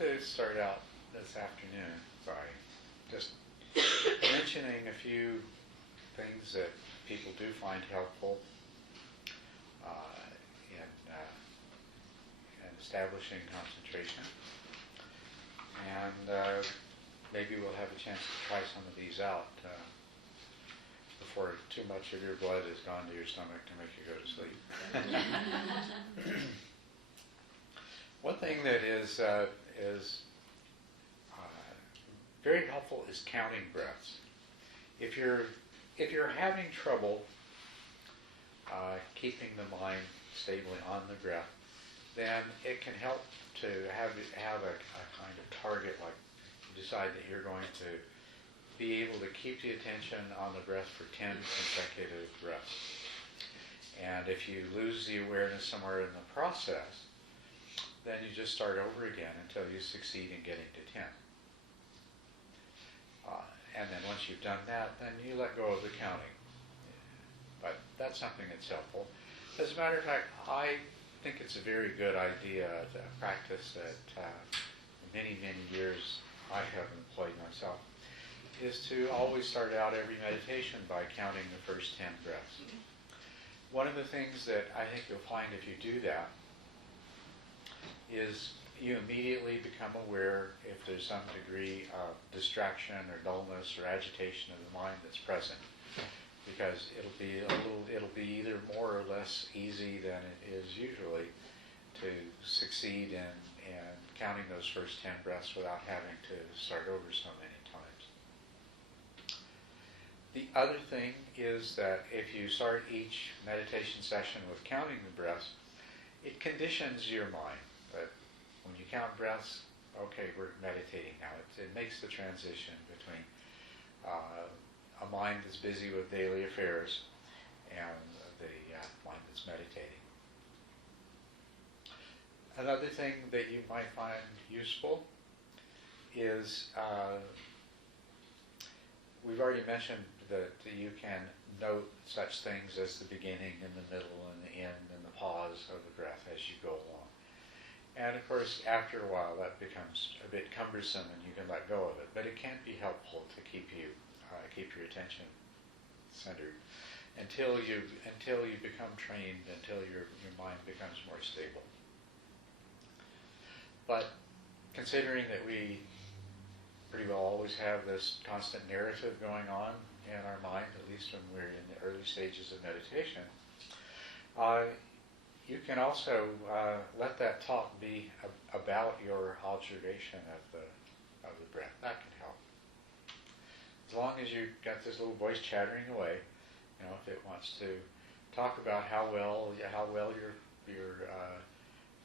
like to start out this afternoon by just mentioning a few things that people do find helpful in establishing concentration. And maybe we'll have a chance to try some of these out before too much of your blood has gone to your stomach to make you go to sleep. One thing that is very helpful is counting breaths. If you're having trouble keeping the mind stably on the breath, then it can help to have a kind of target, like you decide that you're going to be able to keep the attention on the breath for 10 consecutive breaths. And if you lose the awareness somewhere in the process, then you just start over again until you succeed in getting to 10. And then once you've done that, then you let go of the counting. But that's something that's helpful. As a matter of fact, I think it's a very good idea, a practice that many, many years I have employed myself, is to always start out every meditation by counting the first 10 breaths. One of the things that I think you'll find if you do that is you immediately become aware if there's some degree of distraction or dullness or agitation of the mind that's present, because it'll be either more or less easy than it is usually to succeed in counting those first 10 breaths without having to start over so many times. The other thing is that if you start each meditation session with counting the breaths, it conditions your mind that when you count breaths, okay, we're meditating now. It makes the transition between a mind that's busy with daily affairs and the mind that's meditating. Another thing that you might find useful is, we've already mentioned that you can note such things as the beginning and the middle and the end and the pause of the breath as you go along. And of course, after a while, that becomes a bit cumbersome and you can let go of it. But it can be helpful to keep your attention centered until you become trained, until your mind becomes more stable. But considering that we pretty well always have this constant narrative going on in our mind, at least when we're in the early stages of meditation, you can also let that talk be about your observation of the breath. That can help. As long as you've got this little voice chattering away, if it wants to talk about how well you're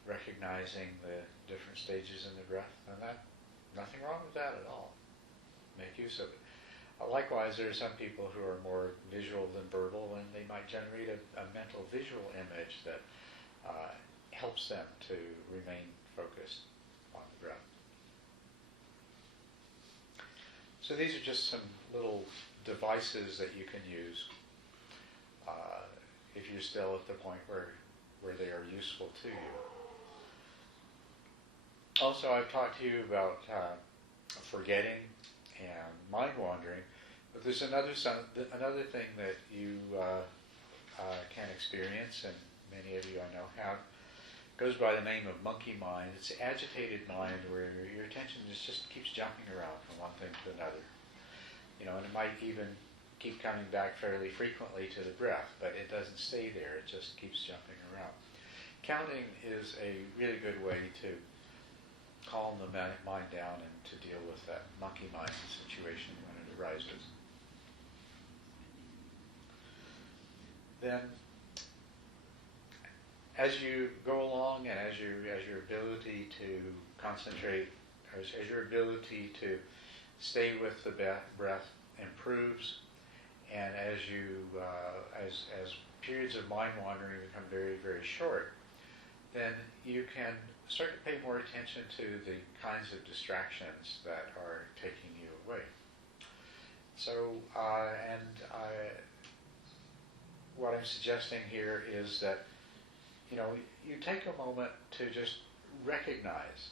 recognizing the different stages in the breath, then nothing wrong with that at all. Make use of it. Likewise, there are some people who are more visual than verbal, and they might generate a mental visual image that helps them to remain focused on the breath. So these are just some little devices that you can use if you're still at the point where they are useful to you. Also, I've talked to you about forgetting and mind wandering, but there's another thing that you can experience, and many of you I know have. It goes by the name of monkey mind. It's agitated mind where your attention just keeps jumping around from one thing to another. And it might even keep coming back fairly frequently to the breath, but it doesn't stay there. It just keeps jumping around. Counting is a really good way to calm the mind down and to deal with that monkey mind situation when it arises. Then, as you go along and as your ability to concentrate, as your ability to stay with the breath improves, and as periods of mind wandering become very, very short, then you can start to pay more attention to the kinds of distractions that are taking you away. So, what I'm suggesting here is that, you take a moment to just recognize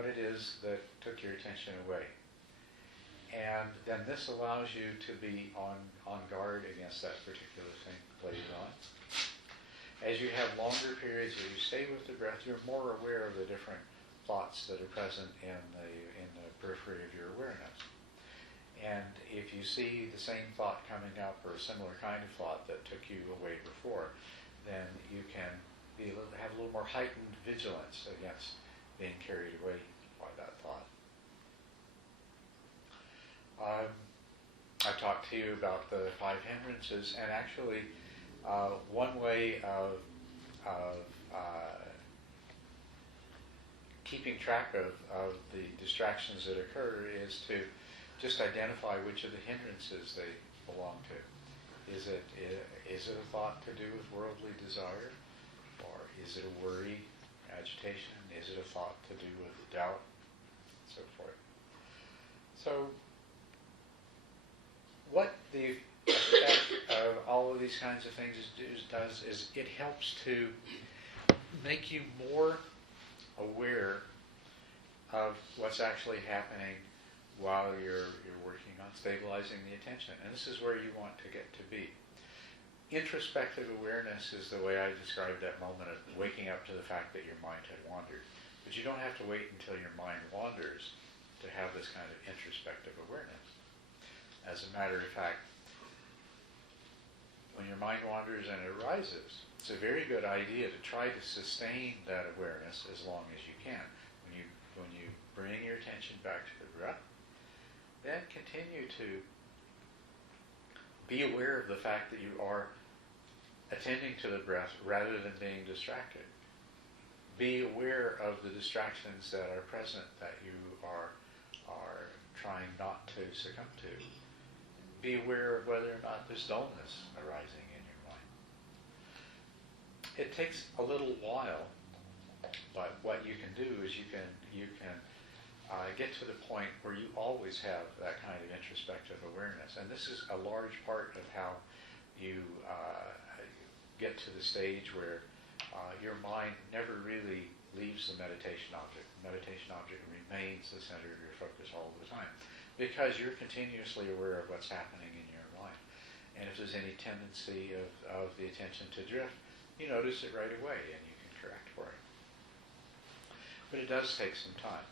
what it is that took your attention away. And then this allows you to be on guard against that particular thing later on. As you have longer periods where you stay with the breath, you're more aware of the different thoughts that are present in the periphery of your awareness. And if you see the same thought coming up or a similar kind of thought that took you away before, then you can have a little more heightened vigilance against being carried away by that thought. I talked to you about the 5 hindrances, and actually one way of keeping track of the distractions that occur is to just identify which of the hindrances they belong to. Is it a thought to do with worldly desire? Or is it a worry, agitation? Is it a thought to do with doubt? And so forth. So, what the effect of all of these kinds of things does is it helps to make you more aware of what's actually happening while you're working on stabilizing the attention. And this is where you want to get to be. Introspective awareness is the way I described that moment of waking up to the fact that your mind had wandered. But you don't have to wait until your mind wanders to have this kind of introspective awareness. As a matter of fact, when your mind wanders and it arises, it's a very good idea to try to sustain that awareness as long as you can. When you bring your attention back to the breath, then continue to be aware of the fact that you are attending to the breath rather than being distracted. Be aware of the distractions that are present that you are trying not to succumb to. Be aware of whether or not there's dullness arising in your mind. It takes a little while, but what you can do is you can get to the point where you always have that kind of introspective awareness. And this is a large part of how you get to the stage where your mind never really leaves the meditation object. The meditation object remains the center of your focus all the time, because you're continuously aware of what's happening in your life. And if there's any tendency of the attention to drift, you notice it right away and you can correct for it. But it does take some time.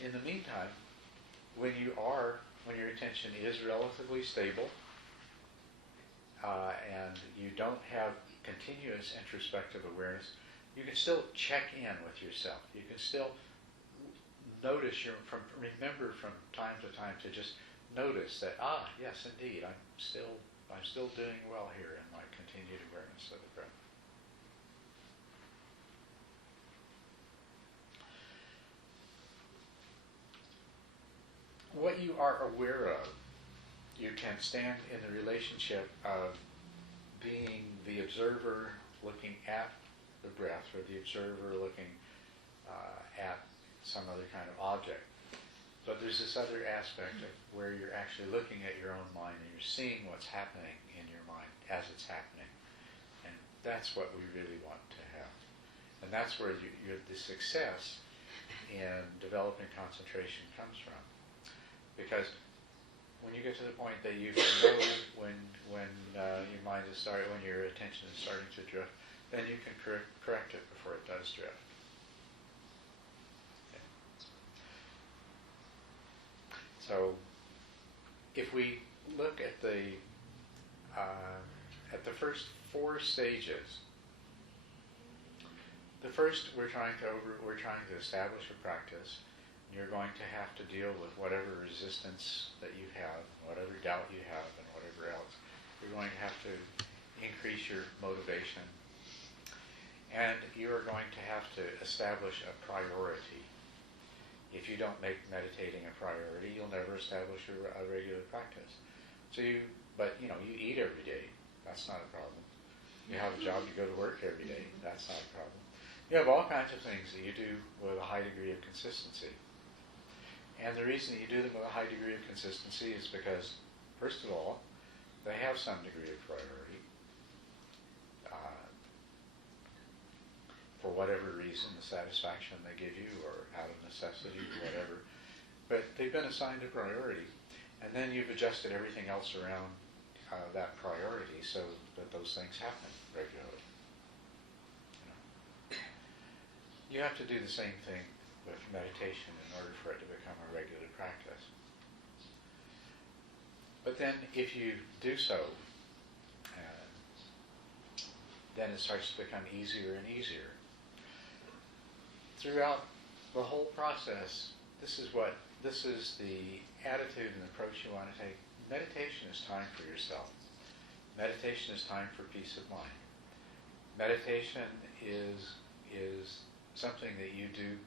In the meantime, when your attention is relatively stable, and you don't have continuous introspective awareness, you can still check in with yourself. You can still notice remember from time to time to just notice that, yes, indeed, I'm still doing well here in my continued awareness of the breath. What you are aware of, you can stand in the relationship of being the observer looking at the breath, or the observer looking at some other kind of object. But there's this other aspect of where you're actually looking at your own mind and you're seeing what's happening in your mind as it's happening. And that's what we really want to have. And that's where the success in developing concentration comes from. Because when you get to the point that you know when your mind is when your attention is starting to drift, then you can correct it before it does drift. Okay. So, if we look at the first 4 stages, the first we're trying to establish a practice. You're going to have to deal with whatever resistance that you have, whatever doubt you have, and whatever else. You're going to have to increase your motivation. And you're going to have to establish a priority. If you don't make meditating a priority, you'll never establish a regular practice. But you eat every day. That's not a problem. You have a job, you go to work every day. That's not a problem. You have all kinds of things that you do with a high degree of consistency. And the reason that you do them with a high degree of consistency is because, first of all, they have some degree of priority. For whatever reason, the satisfaction they give you, or out of necessity, necessity, whatever, but they've been assigned a priority, and then you've adjusted everything else around that priority so that those things happen regularly. You have to do the same thing with meditation in order for it to become a regular practice. But then if you do so, then it starts to become easier and easier. Throughout the whole process, this is the attitude and approach you want to take. Meditation is time for yourself. Meditation is time for peace of mind. Meditation is something that you do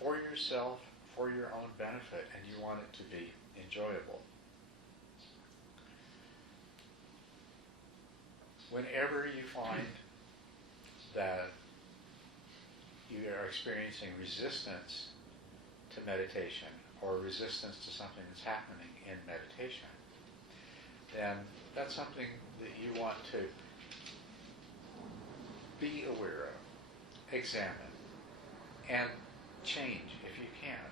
for yourself, for your own benefit, and you want it to be enjoyable. Whenever you find that you are experiencing resistance to meditation or resistance to something that's happening in meditation, then that's something that you want to be aware of, examine, and change if you can.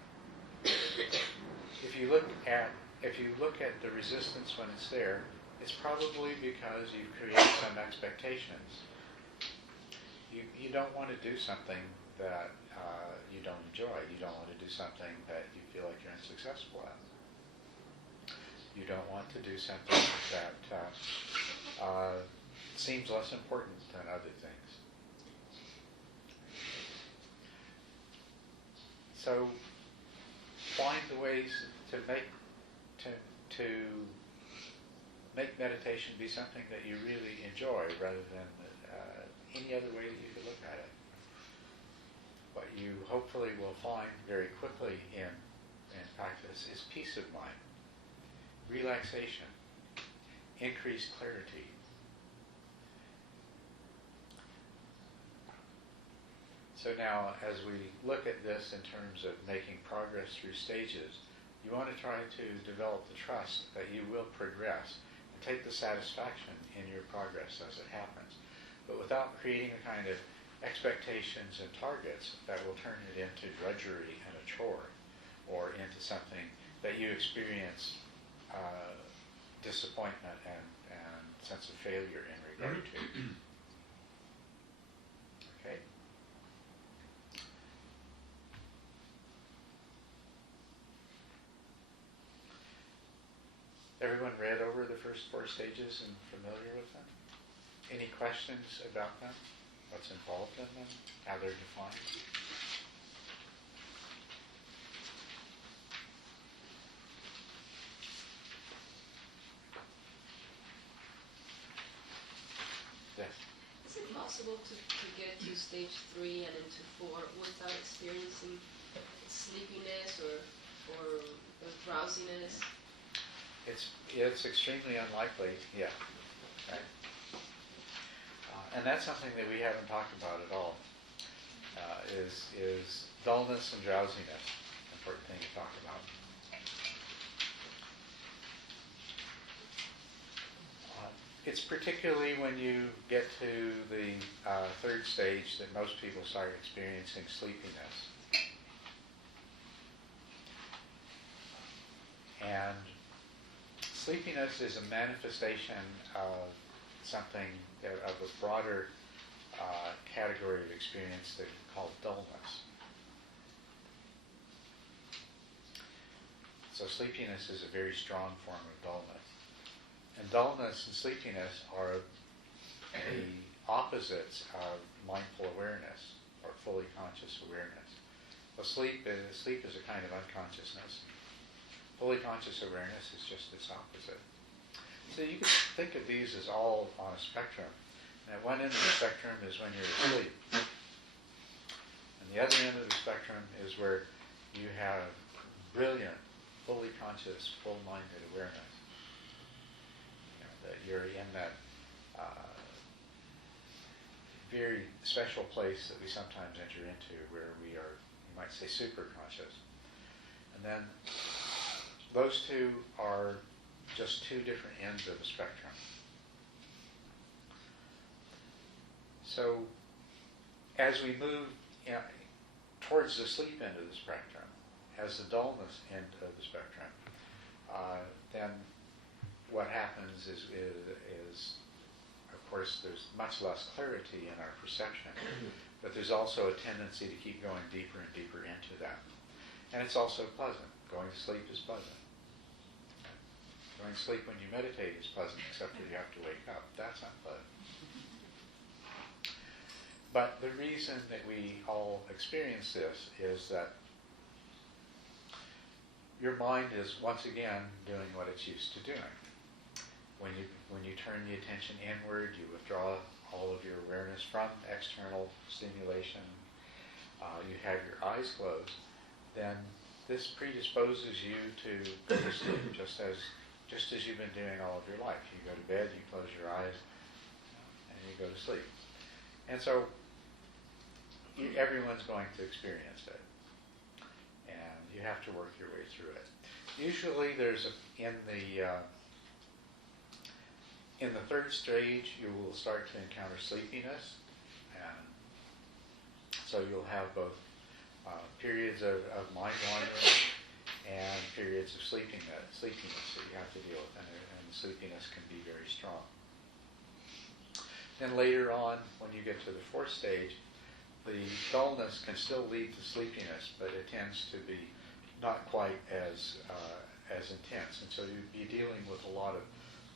If you look at the resistance when it's there, it's probably because you've created some expectations. You don't want to do something that you don't enjoy. You don't want to do something that you feel like you're unsuccessful at. You don't want to do something that seems less important than other things. So find the ways to make meditation be something that you really enjoy rather than any other way that you could look at it. What you hopefully will find very quickly in practice is peace of mind, relaxation, increased clarity. So now, as we look at this in terms of making progress through stages, you want to try to develop the trust that you will progress and take the satisfaction in your progress as it happens, but without creating a kind of expectations and targets that will turn it into drudgery and a chore, or into something that you experience disappointment and sense of failure in regard to. Okay? Everyone read over the first 4 stages and familiar with them? Any questions about them? What's involved in them? How they're defined? Yes? Is it possible to get to stage 3 and into 4 without experiencing sleepiness or drowsiness? It's extremely unlikely, yeah. Right? And that's something that we haven't talked about at all, is dullness and drowsiness, important thing to talk about. It's particularly when you get to the 3rd stage that most people start experiencing sleepiness. And sleepiness is a manifestation of something, of a broader category of experience that we call dullness. So sleepiness is a very strong form of dullness. And dullness and sleepiness are the opposites of mindful awareness, or fully conscious awareness. Well, sleep is a kind of unconsciousness. Fully conscious awareness is just its opposite. So you can think of these as all on a spectrum. And at one end of the spectrum is when you're asleep. And the other end of the spectrum is where you have brilliant, fully conscious, full-minded awareness. That you're in that very special place that we sometimes enter into where we are, you might say, super conscious. And then those two are just 2 different ends of the spectrum. So as we move towards the sleep end of the spectrum, as the dullness end of the spectrum, then what happens is, of course, there's much less clarity in our perception, but there's also a tendency to keep going deeper and deeper into that. And it's also pleasant. Going to sleep is pleasant. Going to sleep when you meditate is pleasant, except that you have to wake up. That's unpleasant. But the reason that we all experience this is that your mind is once again doing what it's used to doing. When you turn the attention inward, you withdraw all of your awareness from external stimulation, you have your eyes closed, then this predisposes you to go to sleep, just as you've been doing all of your life. You go to bed, you close your eyes, and you go to sleep. And so everyone's going to experience it, and you have to work your way through it. Usually, in the third stage, you will start to encounter sleepiness, and so you'll have both periods of mind wandering and periods of sleepiness that you have to deal with, and the sleepiness can be very strong. Then later on, when you get to the fourth stage, the dullness can still lead to sleepiness, but it tends to be not quite as intense, and so you'd be dealing with a lot of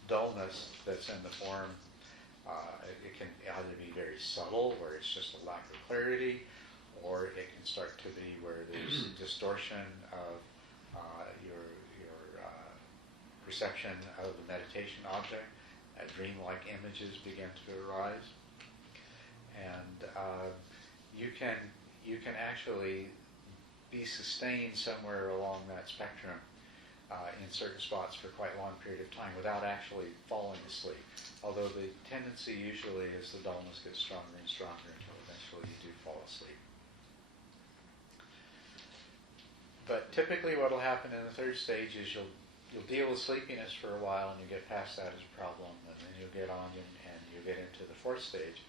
dullness that's in the form. It can either be very subtle, where it's just a lack of clarity, or it can start to be where there's distortion of your perception of the meditation object. Dreamlike images begin to arise, and you can actually be sustained somewhere along that spectrum in certain spots for quite a long period of time without actually falling asleep. Although the tendency usually is the dullness gets stronger and stronger until eventually you do fall asleep. But typically what will happen in the third stage is you'll deal with sleepiness for a while, and you get past that as a problem, and then you'll get on and you'll get into the fourth stage.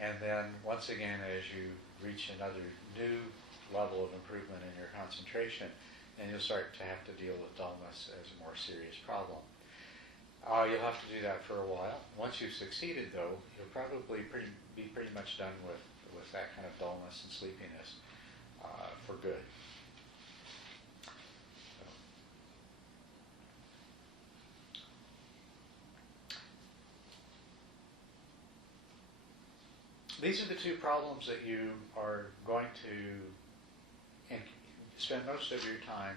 And then once again, as you reach another new level of improvement in your concentration, then you'll start to have to deal with dullness as a more serious problem. You'll have to do that for a while. Once you've succeeded, though, you'll probably be pretty much done with that kind of dullness and sleepiness for good. These are the two problems that you are going to spend most of your time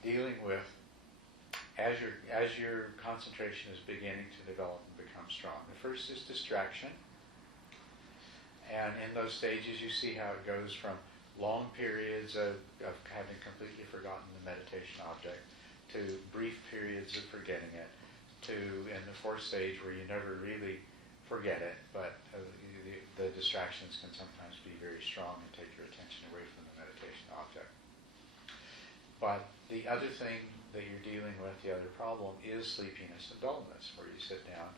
dealing with as your concentration is beginning to develop and become strong. The first is distraction. And in those stages, you see how it goes from long periods of having completely forgotten the meditation object to brief periods of forgetting it, to in the fourth stage where you never really forget it, but the distractions can sometimes be very strong and take your attention away from the meditation object. But the other thing that you're dealing with, the other problem, is sleepiness and dullness, where you sit down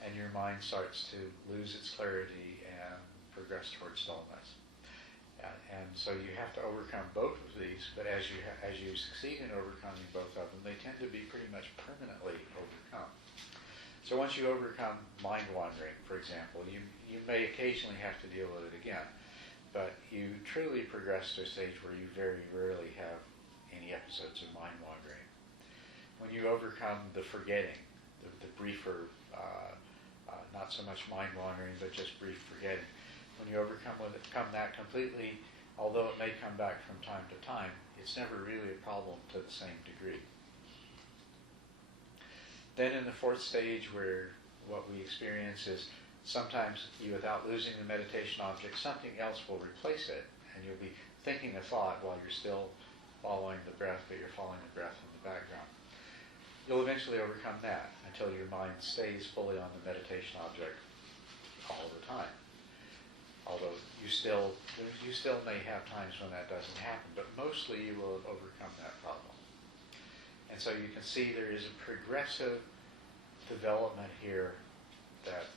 and your mind starts to lose its clarity and progress towards dullness. And so you have to overcome both of these, but as you succeed in overcoming both of them, they tend to be pretty much permanently overcome. So once you overcome mind wandering, for example, you may occasionally have to deal with it again, but you truly progress to a stage where you very rarely have any episodes of mind wandering. When you overcome the forgetting, the briefer, not so much mind wandering, but just brief forgetting, when you overcome that completely, although it may come back from time to time, it's never really a problem to the same degree. Then in the fourth stage, where what we experience is sometimes you, without losing the meditation object, something else will replace it, and you'll be thinking a thought while you're still following the breath, but you're following the breath in the background. You'll eventually overcome that until your mind stays fully on the meditation object all the time. Although you still may have times when that doesn't happen, but mostly you will have overcome that problem. And so you can see there is a progressive development here that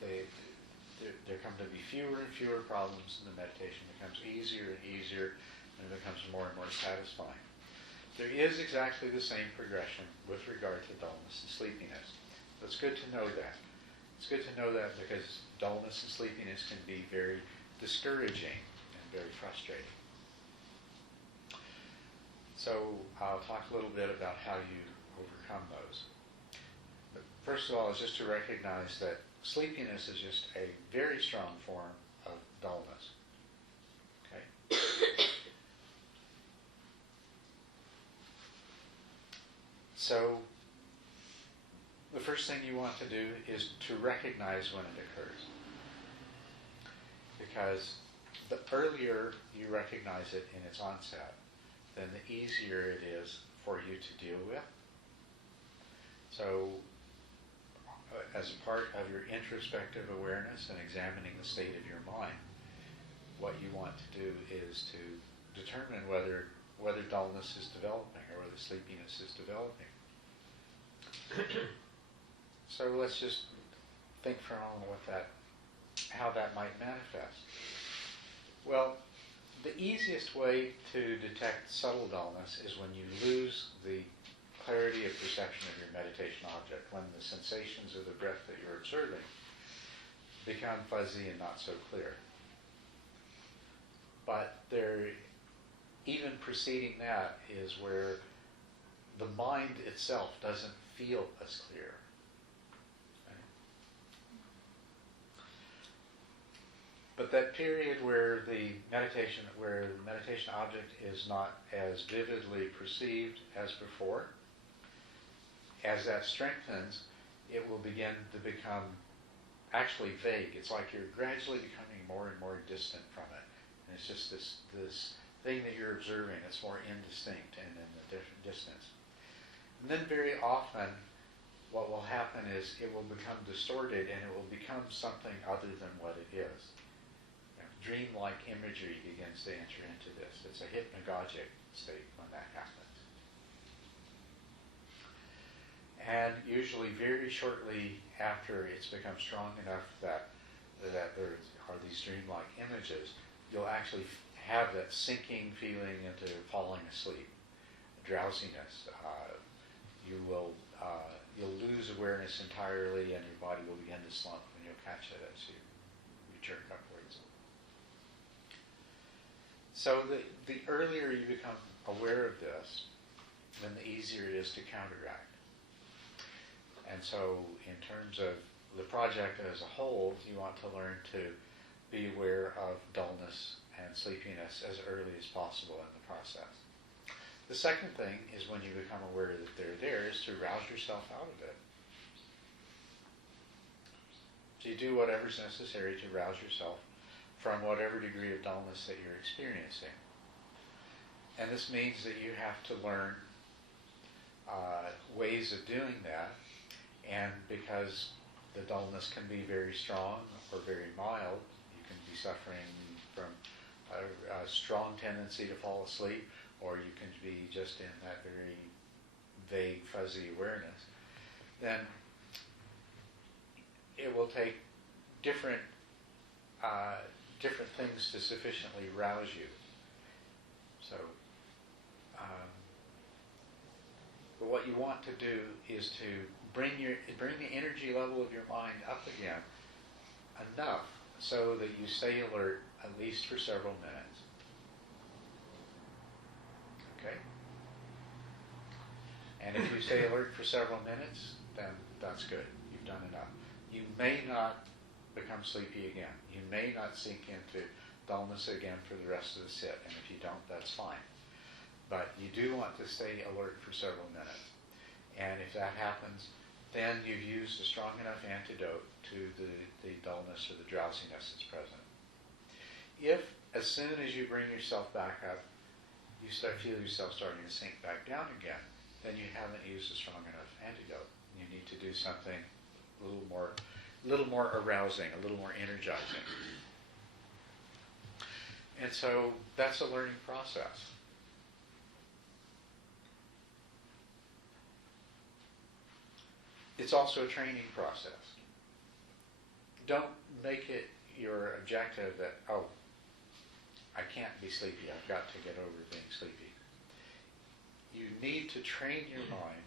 there come to be fewer and fewer problems in the meditation. It becomes easier and easier and it becomes more and more satisfying. There is exactly the same progression with regard to dullness and sleepiness. So it's good to know that. It's good to know that because dullness and sleepiness can be very discouraging and very frustrating. So I'll talk a little bit about how you overcome those. But first of all, is just to recognize that sleepiness is just a very strong form of dullness. Okay? So the first thing you want to do is to recognize when it occurs. Because the earlier you recognize it in its onset, then the easier it is for you to deal with. So, as a part of your introspective awareness and examining the state of your mind, what you want to do is to determine whether dullness is developing or whether sleepiness is developing. So let's just think for a moment how that might manifest. Well, the easiest way to detect subtle dullness is when you lose the clarity of perception of your meditation object, when the sensations of the breath that you're observing become fuzzy and not so clear. But even preceding that is where the mind itself doesn't feel as clear. Right? But that period where the meditation object is not as vividly perceived as before, as that strengthens, it will begin to become actually vague. It's like you're gradually becoming more and more distant from it. And it's just this thing that you're observing that's more indistinct and in the distance. And then very often, what will happen is it will become distorted and it will become something other than what it is. Dreamlike imagery begins to enter into this. It's a hypnagogic state when that happens. And usually very shortly after it's become strong enough that there are these dreamlike images, you'll actually have that sinking feeling into falling asleep, drowsiness. You'll lose awareness entirely and your body will begin to slump and you'll catch it as you jerk upwards. So the earlier you become aware of this, then the easier it is to counteract. And so in terms of the project as a whole, you want to learn to be aware of dullness and sleepiness as early as possible in the process. The second thing is when you become aware that they're there is to rouse yourself out of it. So you do whatever's necessary to rouse yourself from whatever degree of dullness that you're experiencing. And this means that you have to learn ways of doing that. And because the dullness can be very strong or very mild, you can be suffering from a strong tendency to fall asleep, or you can be just in that very vague, fuzzy awareness, then it will take different things to sufficiently rouse you. So, but what you want to do is to bring the energy level of your mind up again enough so that you stay alert at least for several minutes. Okay? And if you stay alert for several minutes, then that's good. You've done enough. You may not become sleepy again. You may not sink into dullness again for the rest of the sit. And if you don't, that's fine. But you do want to stay alert for several minutes. And if that happens, then you've used a strong enough antidote to the dullness or the drowsiness that's present. If, as soon as you bring yourself back up, you feel yourself starting to sink back down again, then you haven't used a strong enough antidote. You need to do something a little more arousing, a little more energizing. And so that's a learning process. It's also a training process. Don't make it your objective that, I can't be sleepy. I've got to get over being sleepy. You need to train your mind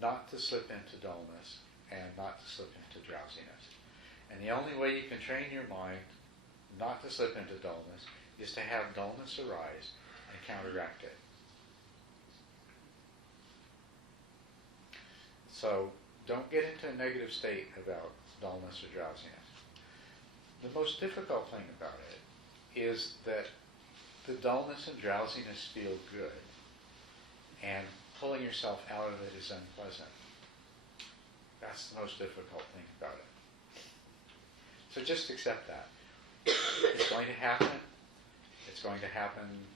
not to slip into dullness and not to slip into drowsiness. And the only way you can train your mind not to slip into dullness is to have dullness arise and counteract it. So don't get into a negative state about dullness or drowsiness. The most difficult thing about it is that the dullness and drowsiness feel good, and pulling yourself out of it is unpleasant. That's the most difficult thing about it. So just accept that. It's going to happen. It's going to happen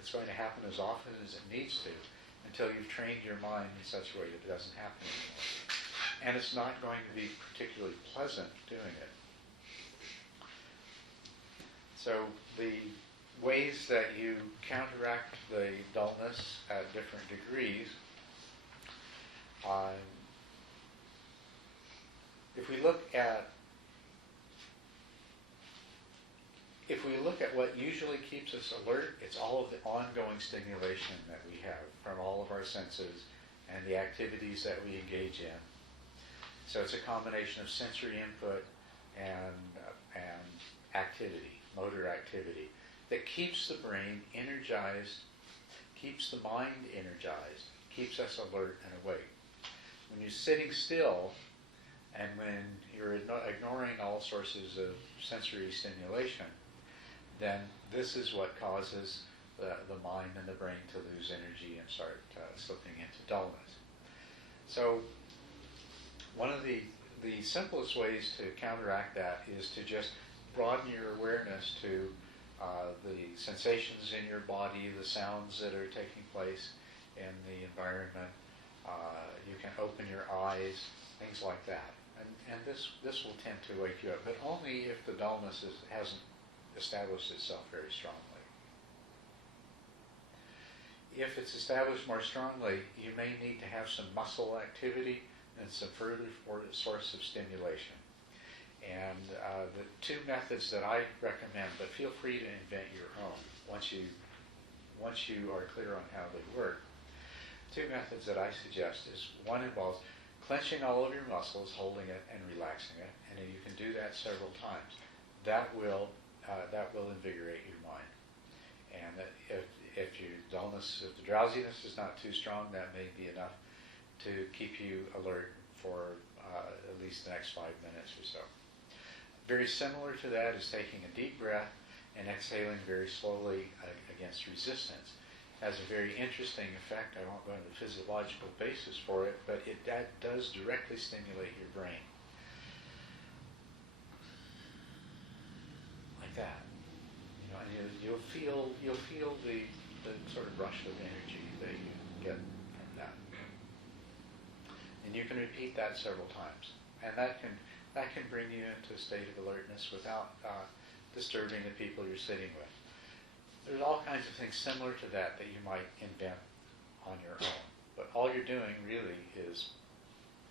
it's going to happen as often as it needs to until you've trained your mind in such a way that it doesn't happen anymore. And it's not going to be particularly pleasant doing it. So the ways that you counteract the dullness at different degrees, if we look at what usually keeps us alert, it's all of the ongoing stimulation that we have from all of our senses and the activities that we engage in. So it's a combination of sensory input and activity, motor activity, that keeps the brain energized, keeps the mind energized, keeps us alert and awake. When you're sitting still and when you're ignoring all sources of sensory stimulation, then this is what causes the mind and the brain to lose energy and start slipping into dullness. So one of the simplest ways to counteract that is to just broaden your awareness to the sensations in your body, the sounds that are taking place in the environment. You can open your eyes, things like that. And this will tend to wake you up, but only if the dullness hasn't established itself very strongly. If it's established more strongly, you may need to have some muscle activity and some further source of stimulation. And the two methods that I recommend, but feel free to invent your own once you are clear on how they work. Two methods that I suggest is one involves clenching all of your muscles, holding it and relaxing it, and you can do that several times. That will invigorate your mind. And if the drowsiness is not too strong, that may be enough to keep you alert for at least the next 5 minutes or so. Very similar to that is taking a deep breath and exhaling very slowly against resistance. Has a very interesting effect. I won't go into the physiological basis for it, but that does directly stimulate your brain. Like that. And you'll feel the sort of rush of energy that you get from that. And you can repeat that several times. And that can bring you into a state of alertness without disturbing the people you're sitting with. There's all kinds of things similar to that you might invent on your own. But all you're doing really is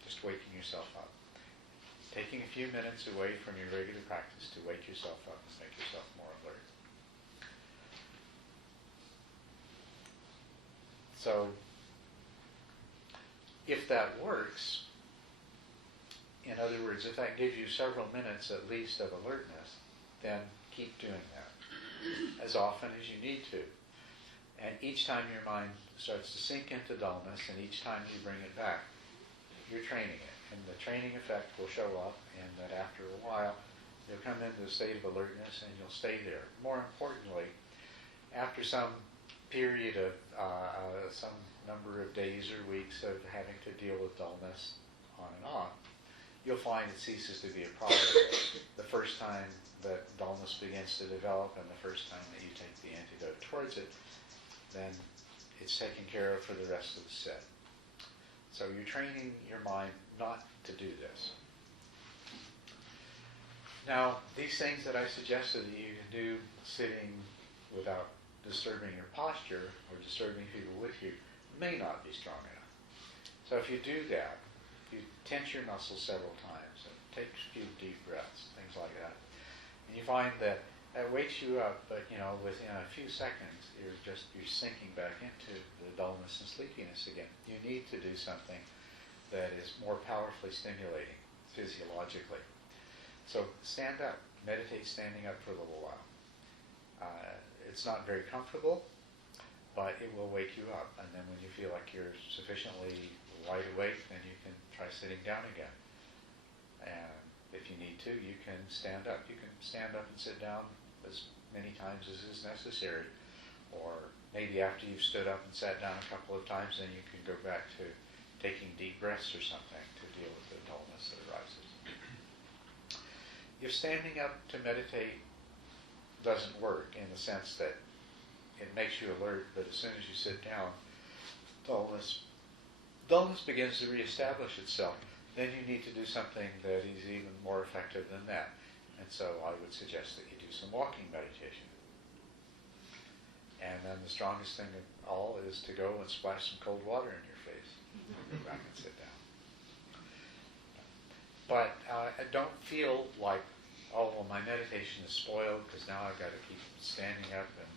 just waking yourself up. Taking a few minutes away from your regular practice to wake yourself up and make yourself more alert. So, if that works, in other words, if that gives you several minutes at least of alertness, then keep doing that as often as you need to. And each time your mind starts to sink into dullness, and each time you bring it back, you're training it. And the training effect will show up, and that after a while, you'll come into a state of alertness, and you'll stay there. More importantly, after some period of some number of days or weeks of having to deal with dullness on and on, you'll find it ceases to be a problem. The first time that dullness begins to develop and the first time that you take the antidote towards it, then it's taken care of for the rest of the set. So you're training your mind not to do this. Now, these things that I suggested that you can do sitting without disturbing your posture or disturbing people with you may not be strong enough. So if you do that, you tense your muscles several times and take a few deep breaths, things like that. And you find that That wakes you up, but within a few seconds, you're sinking back into the dullness and sleepiness again. You need to do something that is more powerfully stimulating physiologically. So stand up, meditate standing up for a little while. It's not very comfortable, but it will wake you up. And then when you feel like you're sufficiently wide awake, then you can try sitting down again. And if you need to, you can stand up. You can stand up and sit down as many times as is necessary. Or maybe after you've stood up and sat down a couple of times, then you can go back to taking deep breaths or something to deal with the dullness that arises. If standing up to meditate doesn't work in the sense that it makes you alert, but as soon as you sit down, dullness begins to reestablish itself, then you need to do something that is even more effective than that. And so I would suggest that you do some walking meditation. And then the strongest thing of all is to go and splash some cold water in your face. Go back and sit down. But don't feel like, oh, well, my meditation is spoiled because now I've got to keep standing up and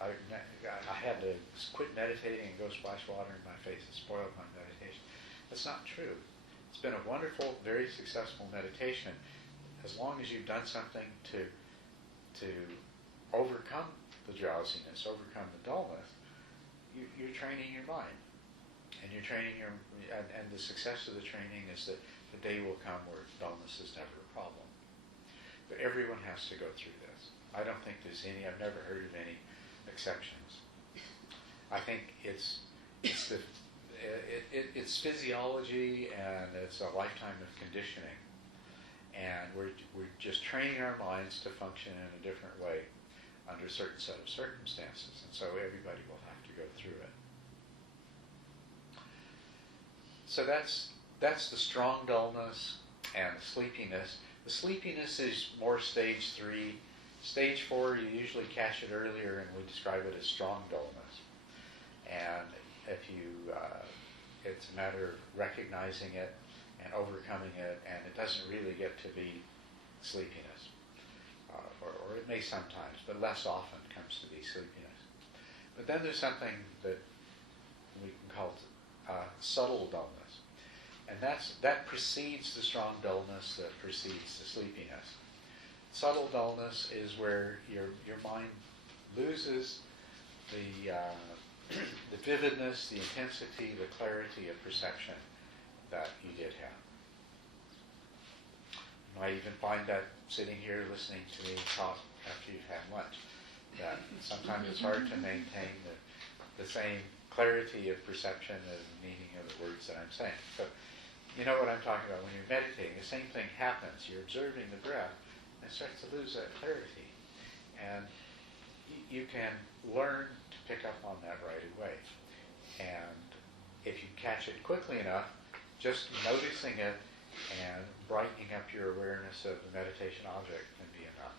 I had to quit meditating and go splash water in my face. It spoiled my meditation. That's not true. It's been a wonderful, very successful meditation. As long as you've done something to overcome the drowsiness, overcome the dullness, you're training your mind. And you're training and the success of the training is that the day will come where dullness is never a problem. But everyone has to go through this. I don't think there's any, I've never heard of any exceptions. I think it's physiology and it's a lifetime of conditioning. And we're just training our minds to function in a different way under a certain set of circumstances. And so everybody will have to go through it. So that's the strong dullness and the sleepiness. The sleepiness is more stage 3. Stage 4, you usually catch it earlier, and we describe it as strong dullness. And if it's a matter of recognizing it and overcoming it, and it doesn't really get to be sleepiness. Or it may sometimes, but less often comes to be sleepiness. But then there's something that we can call subtle dullness. And that precedes the strong dullness that precedes the sleepiness. Subtle dullness is where your mind loses the vividness, the intensity, the clarity of perception that you did have. You might even find that sitting here listening to me talk after you've had lunch, that sometimes it's hard to maintain the same clarity of perception and meaning of the words that I'm saying. So you know what I'm talking about. When you're meditating, the same thing happens. You're observing the breath, and it starts to lose that clarity. And you can learn to pick up on that right away. And if you catch it quickly enough, just noticing it and brightening up your awareness of the meditation object can be enough.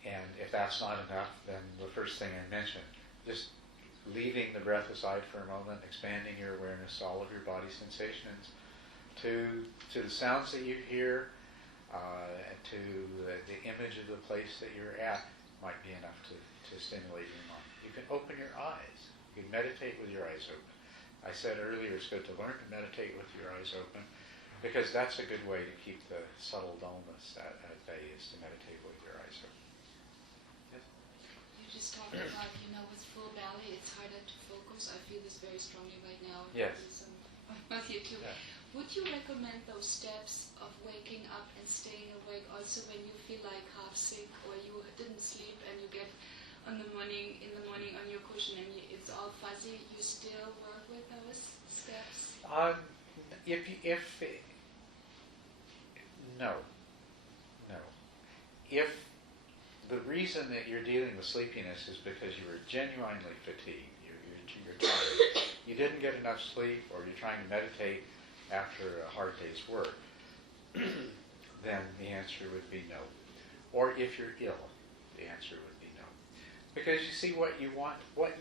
And if that's not enough, then the first thing I mentioned, just leaving the breath aside for a moment, expanding your awareness to all of your body sensations, to the sounds that you hear, to the image of the place that you're at might be enough to stimulate your mind. You can open your eyes. You can meditate with your eyes open. I said earlier it's good to learn to meditate with your eyes open because that's a good way to keep the subtle dullness at bay, is to meditate with your eyes open. Yes? You just talked about, with full belly it's harder to focus. I feel this very strongly right now. Yes. With you too. Yeah. Would you recommend those steps of waking up and staying awake also when you feel like half sick or you didn't sleep and you get in the morning on your cushion and it's all fuzzy? You still work with those steps? No. If the reason that you're dealing with sleepiness is because you were genuinely fatigued, you're tired, you didn't get enough sleep, or you're trying to meditate after a hard day's work, then the answer would be no. Or if you're ill, the answer would be no. Because you see, what you want, what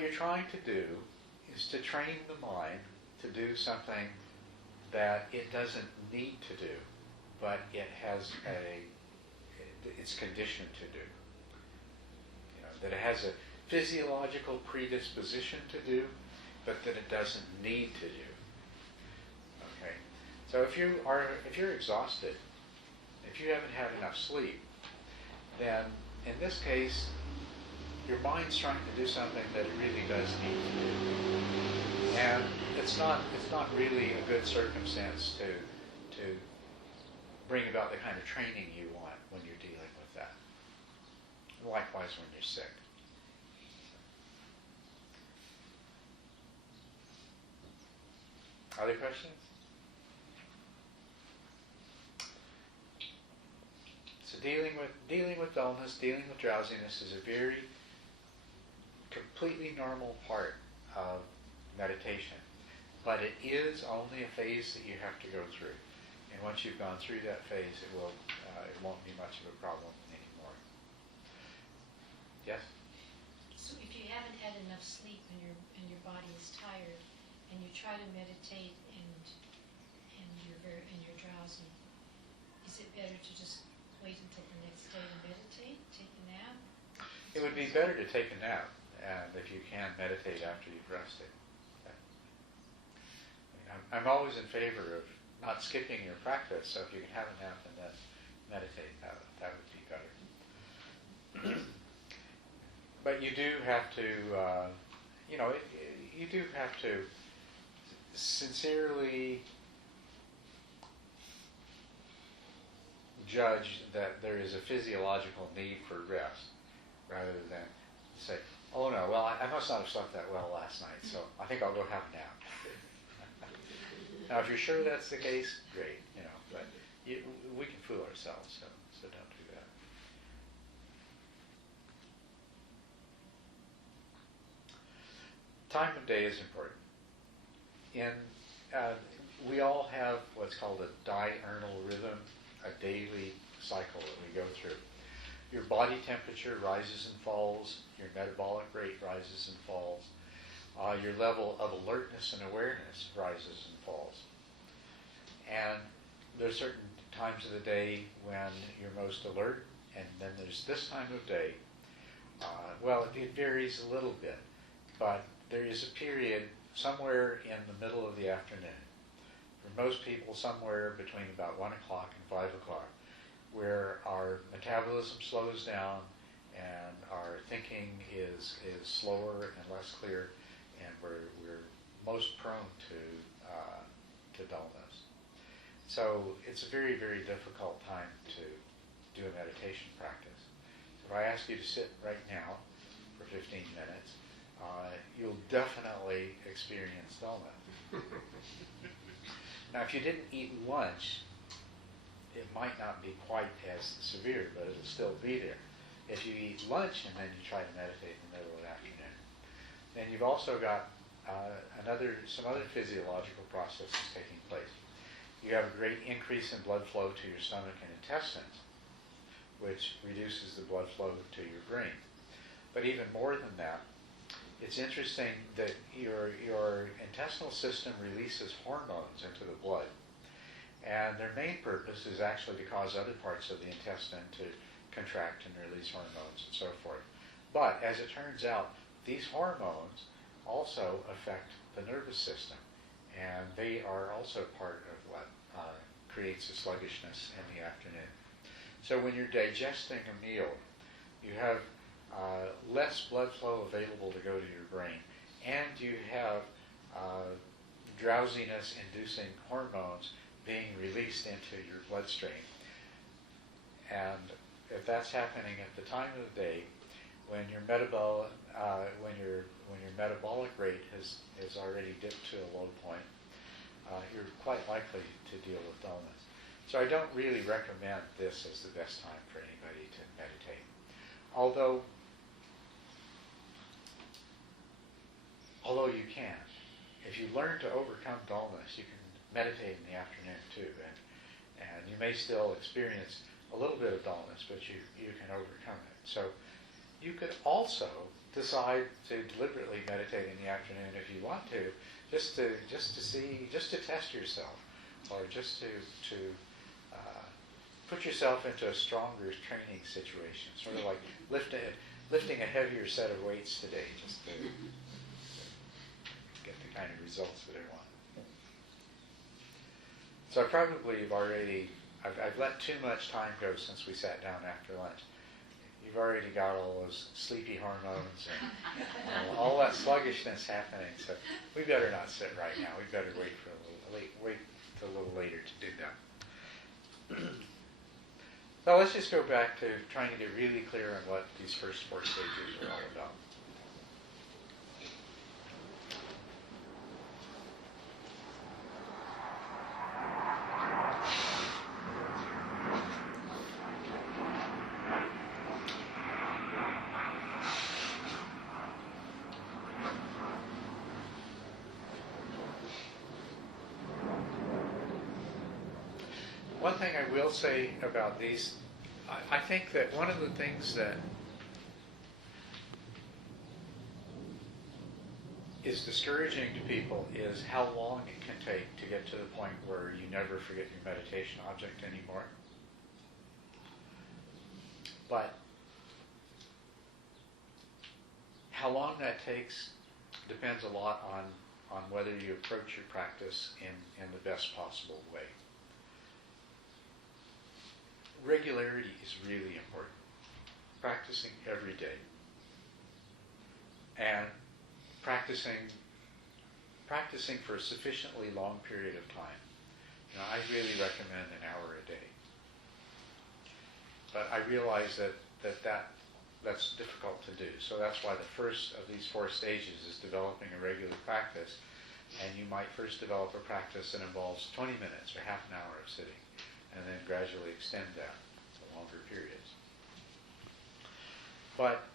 you're trying to do is to train the mind to do something that it doesn't need to do, but it's conditioned to do. That it has a physiological predisposition to do, but that it doesn't need to do. Okay. So if you're exhausted, if you haven't had enough sleep, then in this case, your mind's trying to do something that it really does need to do. And it's not really a good circumstance to bring about the kind of training you want when you're dealing with that. Likewise when you're sick. Other questions? So dealing with dullness, dealing with drowsiness is a very completely normal part of meditation. But it is only a phase that you have to go through. And once you've gone through that phase, it won't be much of a problem anymore. Yes? So if you haven't had enough sleep and your body is tired, and you try to meditate and you're drowsy, is it better to just wait until the next day to meditate, take a nap? It would be better to take a nap, and if you can, meditate after you've rested. Okay. I'm always in favor of not skipping your practice, so if you can have a nap and then meditate, that would be better. But you do have to, you do have to sincerely judge that there is a physiological need for rest, rather than say, oh no, well, I must not have slept that well last night, so I think I'll go have a nap. Now, if you're sure that's the case, great, but we can fool ourselves, so don't do that. Time of day is important. We all have what's called a diurnal rhythm, a daily cycle that we go through. Your body temperature rises and falls, your metabolic rate rises and falls, your level of alertness and awareness rises and falls. And there's certain times of the day when you're most alert, and then there's this time of day. It varies a little bit, but there is a period somewhere in the middle of the afternoon, for most people somewhere between about 1 o'clock and 5 o'clock, where our metabolism slows down and our thinking is slower and less clear, and we're most prone to dullness. So it's a very, very difficult time to do a meditation practice. So if I ask you to sit right now for 15 minutes, you'll definitely experience dullness. Now, if you didn't eat lunch, it might not be quite as severe, but it'll still be there. If you eat lunch and then you try to meditate in the middle of the afternoon, then you've also got some other physiological processes taking place. You have a great increase in blood flow to your stomach and intestines, which reduces the blood flow to your brain. But even more than that, it's interesting that your intestinal system releases hormones into the blood. And their main purpose is actually to cause other parts of the intestine to contract and release hormones and so forth. But as it turns out, these hormones also affect the nervous system. And they are also part of what creates a sluggishness in the afternoon. So when you're digesting a meal, you have less blood flow available to go to your brain, and you have drowsiness-inducing hormones being released into your bloodstream. And if that's happening at the time of the day when your metabolic rate has already dipped to a low point, you're quite likely to deal with dullness. So I don't really recommend this as the best time for anybody to meditate. Although you can. If you learn to overcome dullness, you can meditate in the afternoon too, and you may still experience a little bit of dullness, but you can overcome it. So you could also decide to deliberately meditate in the afternoon if you want to, just to test yourself, or just to put yourself into a stronger training situation, sort of like lifting a heavier set of weights today, just to get the kind of results that I want. So I've let too much time go since we sat down after lunch. You've already got all those sleepy hormones and all that sluggishness happening. So we better not sit right now. We better wait till a little later to do that. So let's just go back to trying to get really clear on what these first 4 stages are all about. One thing I will say about these, I think that one of the things that is discouraging to people is how long it can take to get to the point where you never forget your meditation object anymore. But how long that takes depends a lot on whether you approach your practice in the best possible way. Regularity is really important. Practicing every day. And practicing for a sufficiently long period of time. I really recommend an hour a day. But I realize that's difficult to do. So that's why the first of these 4 stages is developing a regular practice. And you might first develop a practice that involves 20 minutes or half an hour of sitting, and then gradually extend that to longer periods. But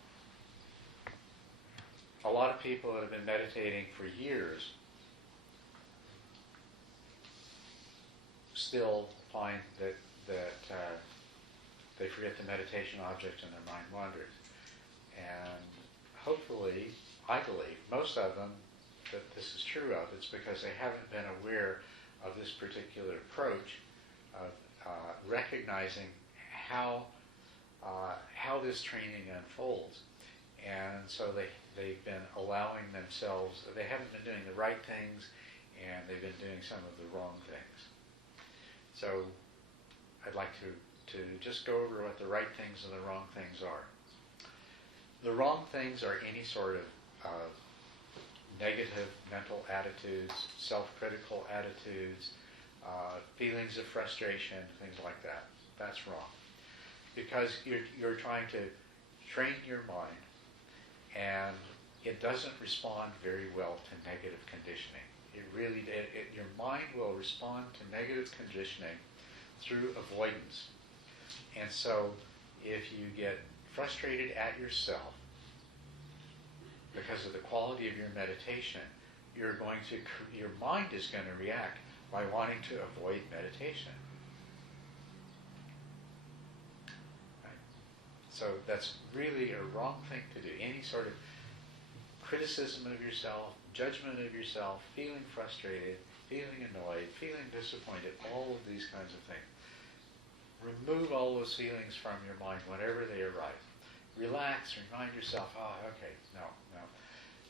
a lot of people that have been meditating for years still find that they forget the meditation object and their mind wanders. And hopefully, I believe, most of them that this is true of, it's because they haven't been aware of this particular approach of recognizing how this training unfolds. And so they've been allowing themselves, they haven't been doing the right things, and they've been doing some of the wrong things. So I'd like to just go over what the right things and the wrong things are. The wrong things are any sort of negative mental attitudes, self-critical attitudes, feelings of frustration, things like that. That's wrong. Because you're trying to train your mind, and it doesn't respond very well to negative conditioning. Your mind will respond to negative conditioning through avoidance. And so if you get frustrated at yourself because of the quality of your meditation, your mind is going to react by wanting to avoid meditation. Right? So that's really a wrong thing to do. Any sort of criticism of yourself, judgment of yourself, feeling frustrated, feeling annoyed, feeling disappointed, all of these kinds of things. Remove all those feelings from your mind whenever they arise. Relax, remind yourself, no.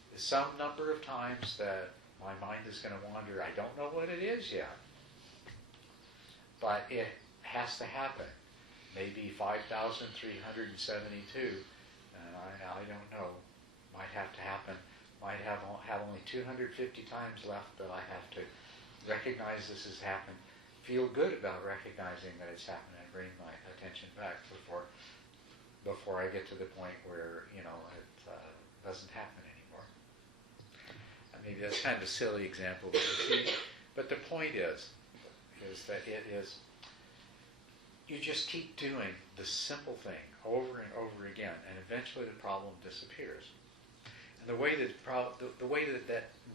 There's some number of times that my mind is going to wander. I don't know what it is yet. But it has to happen. Maybe 5,372, and I don't know. Might have to happen. Might have only 250 times left that I have to recognize this has happened. Feel good about recognizing that it's happened and bring my attention back before I get to the point where it doesn't happen anymore. And maybe that's kind of a silly example, but the point is that you just keep doing the simple thing over and over again, and eventually the problem disappears. And the way that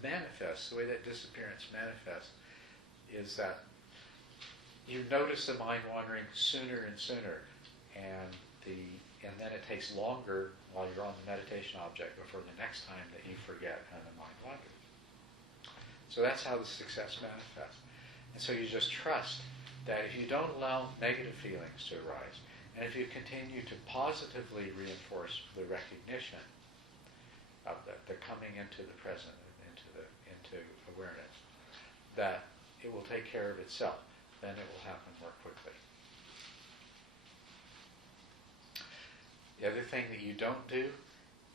manifests, the way that disappearance manifests, is that you notice the mind wandering sooner and sooner, and the and then it takes longer while you're on the meditation object before the next time that you forget and the mind wanders. So that's how the success manifests. And so you just trust that if you don't allow negative feelings to arise, and if you continue to positively reinforce the recognition of the coming into the present, into awareness, that it will take care of itself, then it will happen more quickly. The other thing that you don't do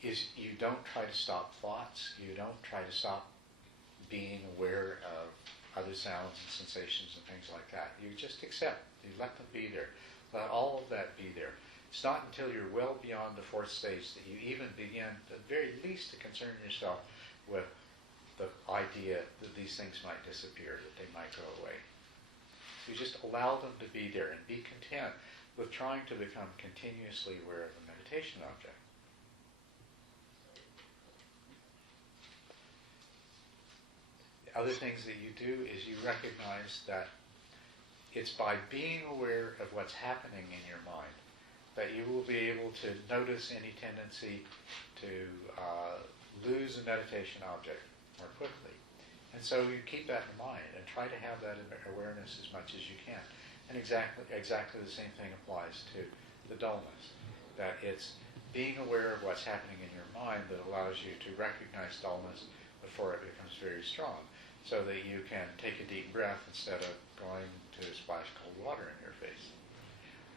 is you don't try to stop thoughts. You don't try to stop being aware of other sounds and sensations and things like that. You just accept. You let them be there. Let all of that be there. It's not until you're well beyond the fourth stage that you even begin, at the very least, to concern yourself with the idea that these things might disappear, that they might go away. You just allow them to be there and be content with trying to become continuously aware of the meditation object. The other things that you do is you recognize that it's by being aware of what's happening in your mind that you will be able to notice any tendency to lose a meditation object more quickly. And so you keep that in mind and try to have that awareness as much as you can. And exactly the same thing applies to the dullness. That it's being aware of what's happening in your mind that allows you to recognize dullness before it becomes very strong, so that you can take a deep breath instead of going to splash cold water in your face.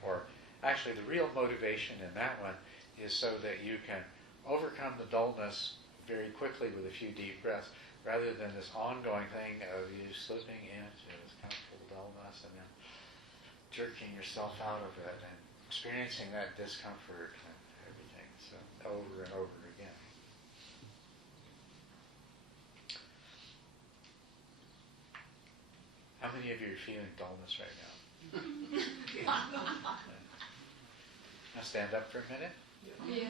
Or actually the real motivation in that one is so that you can overcome the dullness very quickly with a few deep breaths, rather than this ongoing thing of you slipping into this comfortable dullness and then jerking yourself out of it and experiencing that discomfort and everything, so over and over again. How many of you are feeling dullness right now? Now stand up for a minute. Yeah.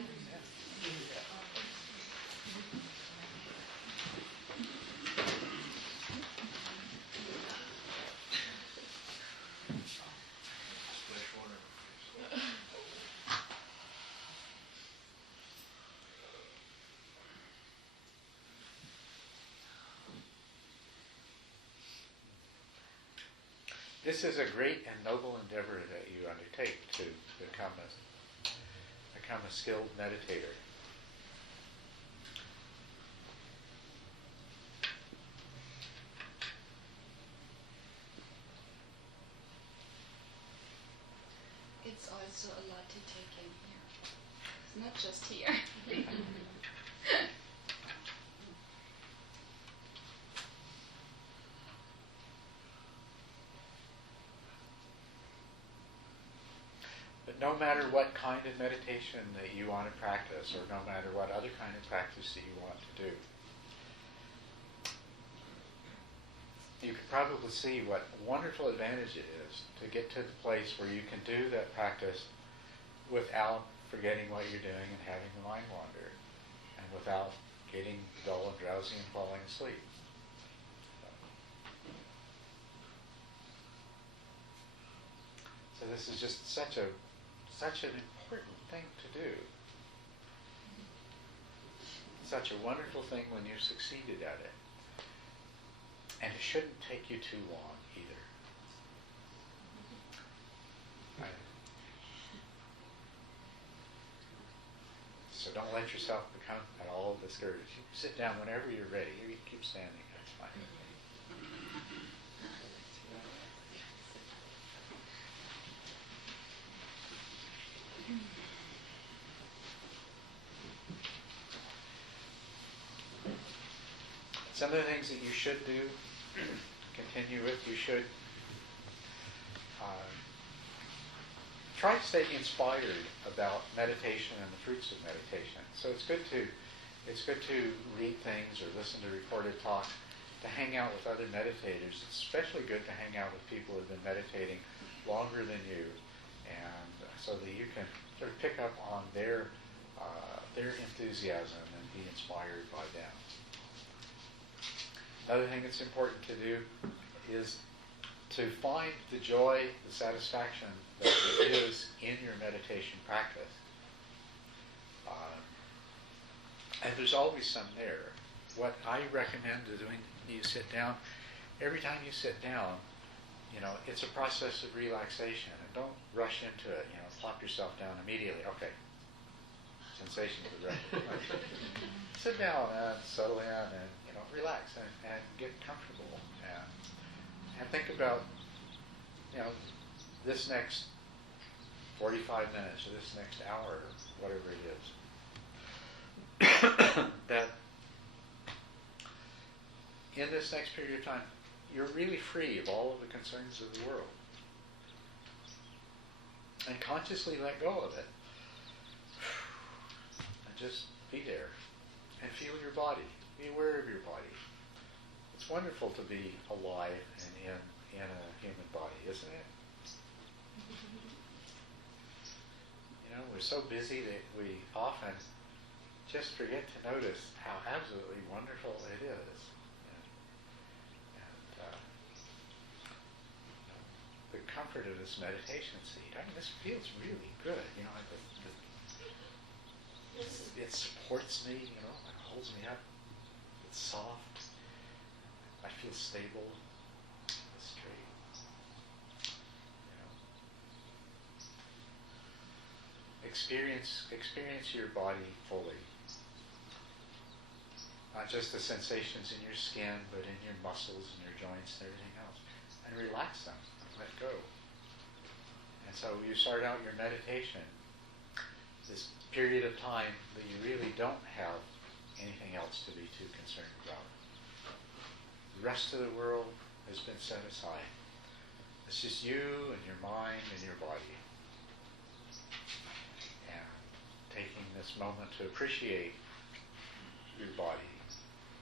This is a great and noble endeavor that you undertake to become a skilled meditator. It's also a lot to take in here. It's not just here. But no matter what kind of meditation that you want to practice, or no matter what other kind of practice that you want to do, you can probably see what wonderful advantage it is to get to the place where you can do that practice without forgetting what you're doing and having the mind wander, and without getting dull and drowsy and falling asleep. So this is just such an important thing to do. Such a wonderful thing when you've succeeded at it. And it shouldn't take you too long either. Right? So don't let yourself become at all discouraged. You sit down whenever you're ready. You keep standing, that's fine. Some of the things that you should do, continue with, you should try to stay inspired about meditation and the fruits of meditation. So it's good to read things or listen to recorded talks, to hang out with other meditators. It's especially good to hang out with people who have been meditating longer than you, and so that you can sort of pick up on their enthusiasm and be inspired by them. Another thing that's important to do is to find the joy, the satisfaction that there is in your meditation practice, And there's always some there. What I recommend is when you sit down, every time you sit down, it's a process of relaxation. And don't rush into it. Plop yourself down immediately. Okay. Sensations of rest. Sit down and settle in and, relax and get comfortable. And think about, this next 45 minutes or this next hour, whatever it is. That in this next period of time, you're really free of all of the concerns of the world. And consciously let go of it. And just be there. And feel your body. Be aware of your body. It's wonderful to be alive and in a human body, isn't it? We're so busy that we often just forget to notice how absolutely wonderful it is. The comfort of this meditation seat. This feels really good. It supports me. It holds me up. It's soft. I feel stable, straight. Experience your body fully. Not just the sensations in your skin, but in your muscles and your joints and everything else. And relax them. Let go. And so you start out your meditation, this period of time that you really don't have anything else to be too concerned about. The rest of the world has been set aside. It's just you and your mind and your body. And taking this moment to appreciate your body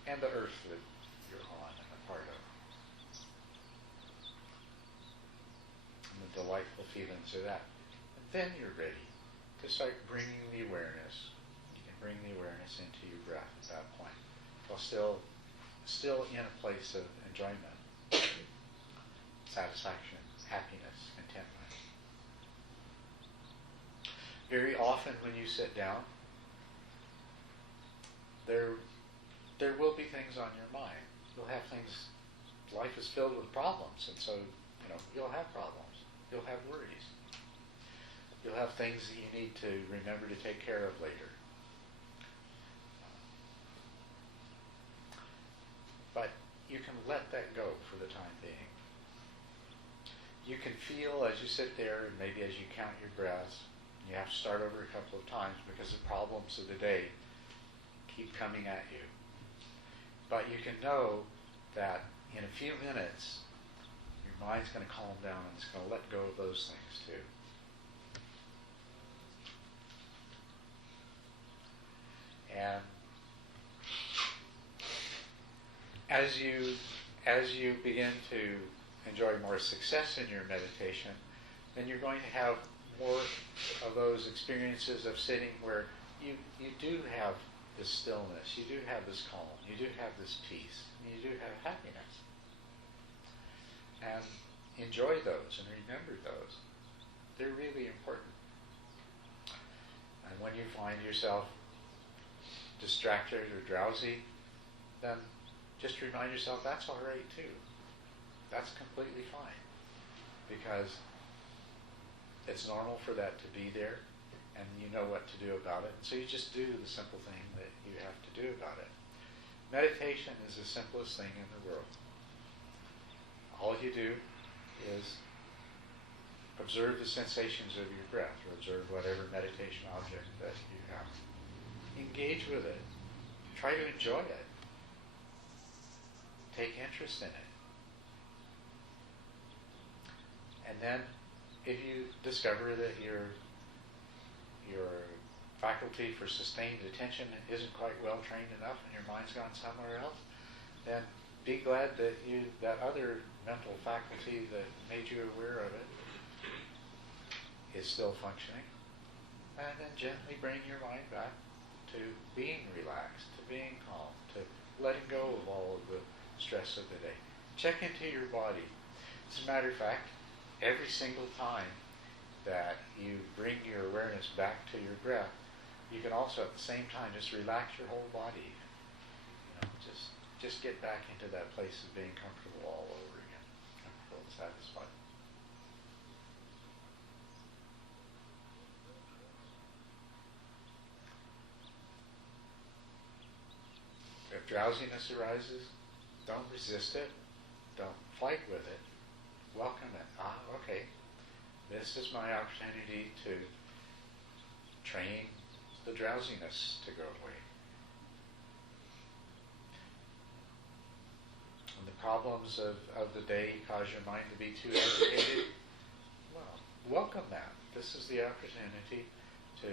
and the earth that you're on and a part of. And the delightful feelings of that. And then you're ready to start bringing the awareness. You can bring the awareness into your breath at that point, while still in a place of enjoyment, satisfaction, happiness, contentment. Very often when you sit down, there will be things on your mind. You'll have things. Life is filled with problems, and so you'll have problems. You'll have worries. You'll have things that you need to remember to take care of later. But you can let that go for the time being. You can feel as you sit there, and maybe as you count your breaths, you have to start over a couple of times because the problems of the day keep coming at you. But you can know that in a few minutes, your mind's going to calm down and it's going to let go of those things too. And as you begin to enjoy more success in your meditation, then you're going to have more of those experiences of sitting where you do have this stillness, you do have this calm, you do have this peace, and you do have happiness. And enjoy those and remember those. They're really important. And when you find yourself distracted or drowsy, then just remind yourself that's all right too. That's completely fine. Because it's normal for that to be there, and you know what to do about it. So you just do the simple thing that you have to do about it. Meditation is the simplest thing in the world. All you do is observe the sensations of your breath, or observe whatever meditation object that you have. Engage with it. Try to enjoy it. Take interest in it. And then, if you discover that your faculty for sustained attention isn't quite well trained enough and your mind's gone somewhere else, then be glad that that other mental faculty that made you aware of it is still functioning. And then gently bring your mind back to being relaxed, to being calm, to letting go of all of the stress of the day. Check into your body. As a matter of fact, every single time that you bring your awareness back to your breath, you can also at the same time just relax your whole body. You know, just get back into that place of being comfortable all over again, comfortable and satisfied. If drowsiness arises, don't resist it, don't fight with it, welcome it. Okay, this is my opportunity to train the drowsiness to go away. When the problems of the day cause your mind to be too agitated, well, welcome that. This is the opportunity to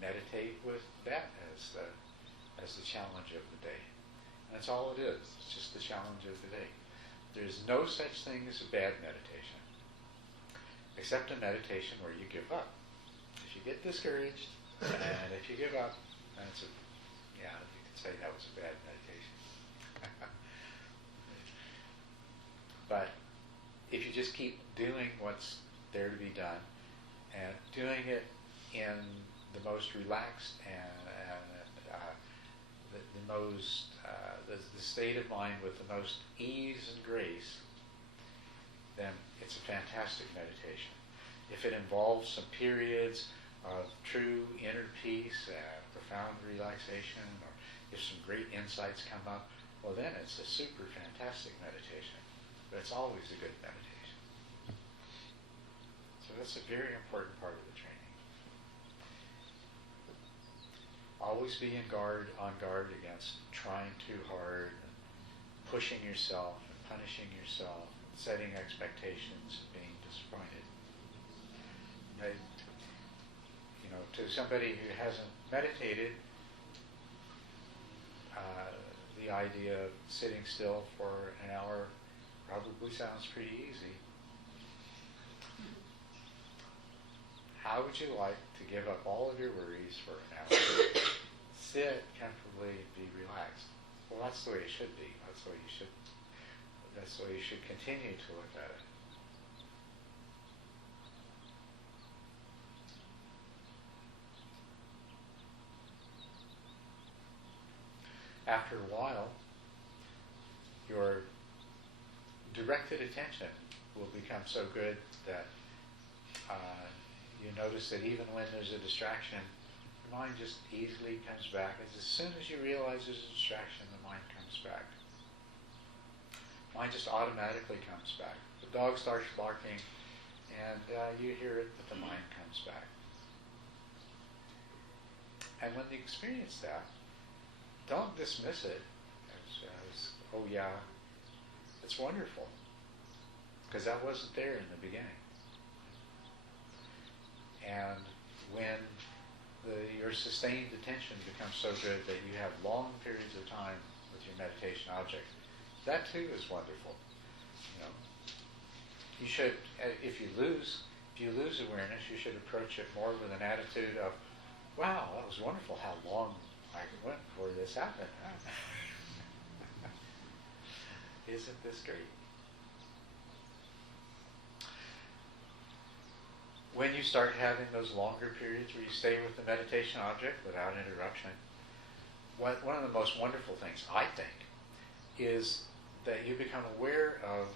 meditate with that as the challenge of the day. And that's all it is. It's just the challenge of the day. There's no such thing as a bad meditation, except a meditation where you give up. If you get discouraged, and if you give up, then you could say that was a bad meditation. But if you just keep doing what's there to be done, and doing it in the most relaxed and the state of mind with the most ease and grace, then it's a fantastic meditation. If it involves some periods of true inner peace and profound relaxation, or if some great insights come up, well then it's a super fantastic meditation. But it's always a good meditation. So that's a very important part of the training. Always be on guard against trying too hard, and pushing yourself, and punishing yourself, and setting expectations, and being disappointed. Right? You know, to somebody who hasn't meditated, the idea of sitting still for an hour probably sounds pretty easy. How would you like to give up all of your worries for an hour? Sit comfortably, be relaxed. Well, that's the way it should be. That's the way you should continue to look at it. After a while, your directed attention will become so good that you notice that even when there's a distraction, the mind just easily comes back. As soon as you realize there's a distraction, the mind comes back. Mind just automatically comes back. The dog starts barking, and you hear it, but the mind comes back. And when you experience that, don't dismiss it as oh yeah, it's wonderful, because that wasn't there in the beginning. And when your sustained attention becomes so good that you have long periods of time with your meditation object, that too is wonderful. You know, you should, if you lose awareness, you should approach it more with an attitude of, wow, that was wonderful how long I went before this happened. Isn't this great? When you start having those longer periods where you stay with the meditation object without interruption, one of the most wonderful things, I think, is that you become aware of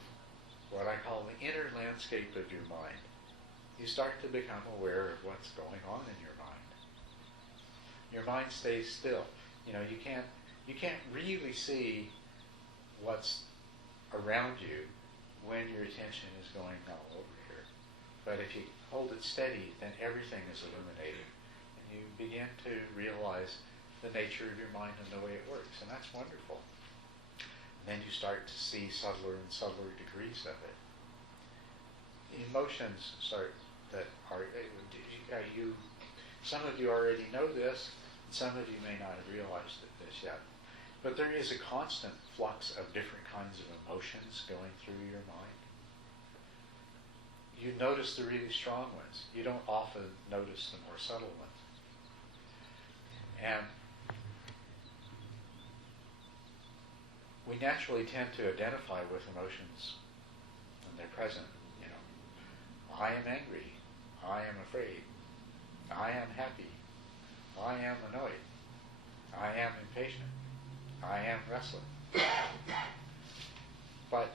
what I call the inner landscape of your mind. You start to become aware of what's going on in your mind. Your mind stays still. You know, you can't really see what's around you when your attention is going all over here. But if you hold it steady, then everything is illuminated. And you begin to realize the nature of your mind and the way it works. And that's wonderful. And then you start to see subtler and subtler degrees of it. Emotions start that are, some of you already know this, and some of you may not have realized this yet. But there is a constant flux of different kinds of emotions going through your mind. You notice the really strong ones. You don't often notice the more subtle ones. And we naturally tend to identify with emotions when they're present. You know, I am angry. I am afraid. I am happy. I am annoyed. I am impatient. I am restless. But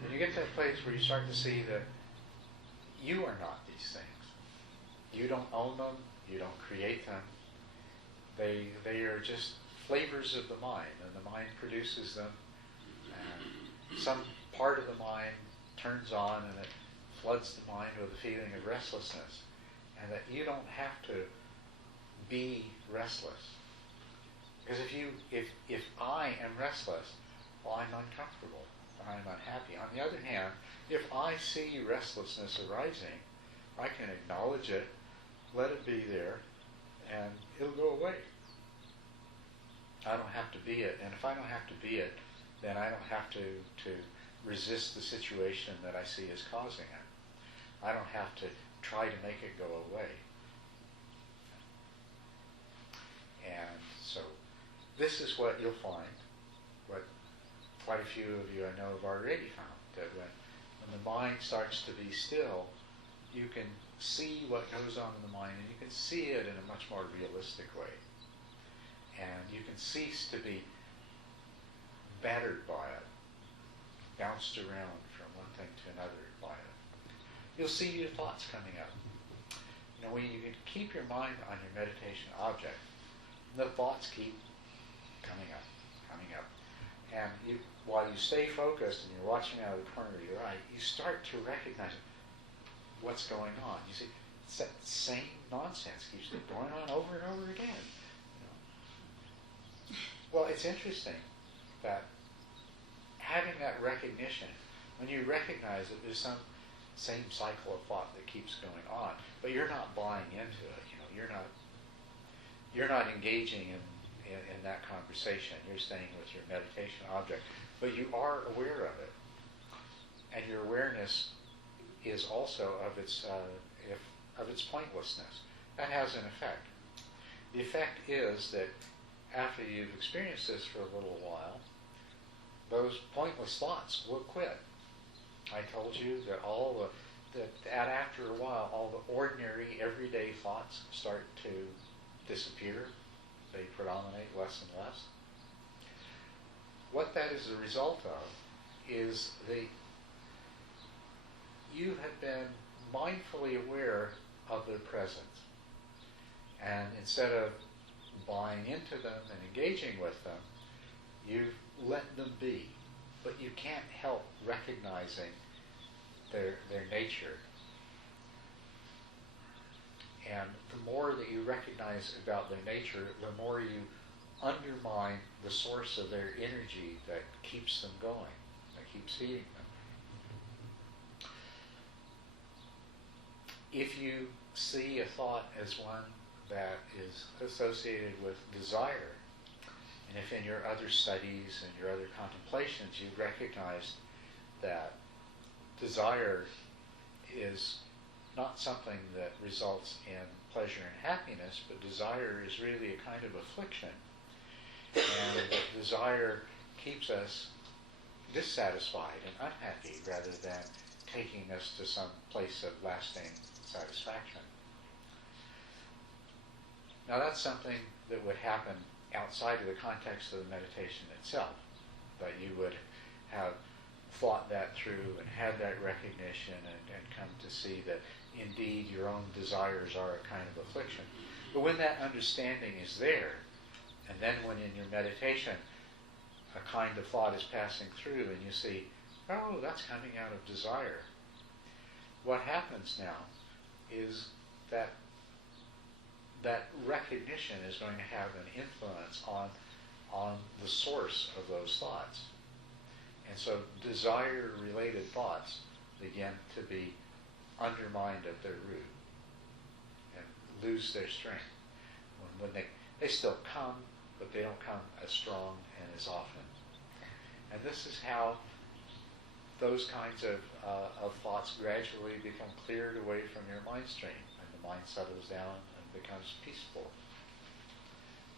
when you get to that place where you start to see that you are not these things, you don't own them, you don't create them, they are just flavors of the mind, and the mind produces them, and some part of the mind turns on and it floods the mind with a feeling of restlessness, and that you don't have to be restless. Because if I am restless, well, I'm uncomfortable, I'm unhappy. On the other hand, if I see restlessness arising, I can acknowledge it, let it be there, and it'll go away. I don't have to be it, and if I don't have to be it, then I don't have to resist the situation that I see as causing it. I don't have to try to make it go away. And so this is what you'll find, what quite a few of you I know have already found, that when the mind starts to be still, you can see what goes on in the mind, and you can see it in a much more realistic way. And you can cease to be battered by it, bounced around from one thing to another by it. You'll see your thoughts coming up. You know, when you can keep your mind on your meditation object, the thoughts keep coming up. And while you stay focused and you're watching out of the corner of your eye, you start to recognize what's going on. You see, it's that same nonsense keeps going on over and over again. You know? Well, it's interesting that having that recognition, when you recognize that there's some same cycle of thought that keeps going on, but you're not buying into it. You know, you're not engaging in that conversation. You're staying with your meditation object, but you are aware of it, and your awareness is also of its pointlessness. That has an effect. The effect is that after you've experienced this for a little while, those pointless thoughts will quit. I told you that after a while, all the ordinary, everyday thoughts start to disappear. They predominate less and less. What that is a result of is you have been mindfully aware of their presence. And instead of buying into them and engaging with them, you've let them be. But you can't help recognizing their nature. And the more that you recognize about their nature, the more you undermine the source of their energy that keeps them going, that keeps feeding them. If you see a thought as one that is associated with desire, and if in your other studies and your other contemplations you've recognized that desire is not something that results in pleasure and happiness, but desire is really a kind of affliction. And that desire keeps us dissatisfied and unhappy rather than taking us to some place of lasting satisfaction. Now that's something that would happen outside of the context of the meditation itself, that you would have thought that through and had that recognition and come to see that indeed your own desires are a kind of affliction. But when that understanding is there, and then when in your meditation a kind of thought is passing through and you see, oh, that's coming out of desire, what happens now is that recognition is going to have an influence on the source of those thoughts. And so desire-related thoughts begin to be undermined at their root and lose their strength. When they still come, but they don't come as strong and as often. And this is how those kinds of thoughts gradually become cleared away from your mind stream, and the mind settles down and becomes peaceful,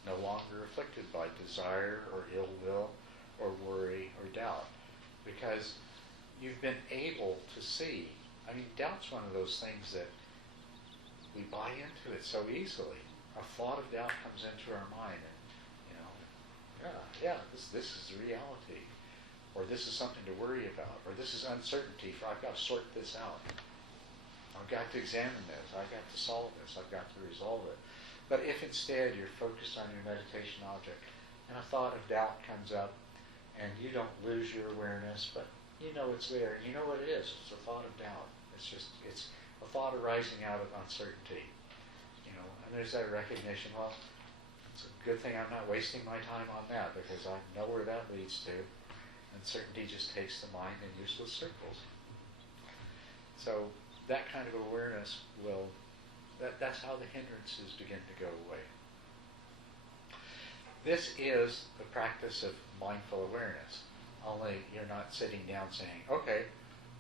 no longer afflicted by desire or ill will or worry or doubt, because you've been able to see. I mean, doubt's one of those things that we buy into it so easily. a thought of doubt comes into our mind, and this is reality, or this is something to worry about, or this is uncertainty, for I've got to sort this out. I've got to examine this. I've got to solve this. I've got to resolve it. But if instead you're focused on your meditation object, and a thought of doubt comes up, and you don't lose your awareness, but you know it's there, and you know what it is. It's a thought of doubt. It's a thought arising out of uncertainty. And there's that recognition, well, it's a good thing I'm not wasting my time on that, because I know where that leads to. Uncertainty just takes the mind in useless circles. So that kind of awareness that's how the hindrances begin to go away. This is the practice of mindful awareness, only you're not sitting down saying, okay,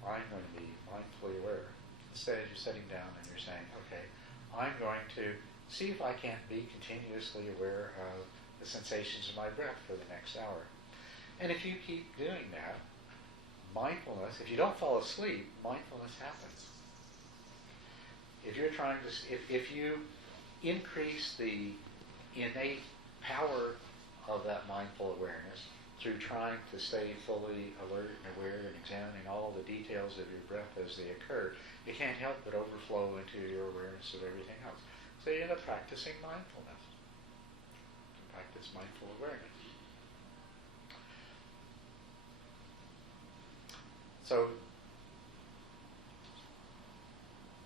I'm going to be mindfully aware. Instead, you're sitting down and you're saying, okay, I'm going to see if I can't be continuously aware of the sensations of my breath for the next hour. And if you keep doing that, mindfulness, if you don't fall asleep, mindfulness happens. If you're trying to, if you increase the innate power of that mindful awareness through trying to stay fully alert and aware and examining all the details of your breath as they occur, you can't help but overflow into your awareness of everything else. So you end up practicing mindfulness. To practice mindful awareness. So,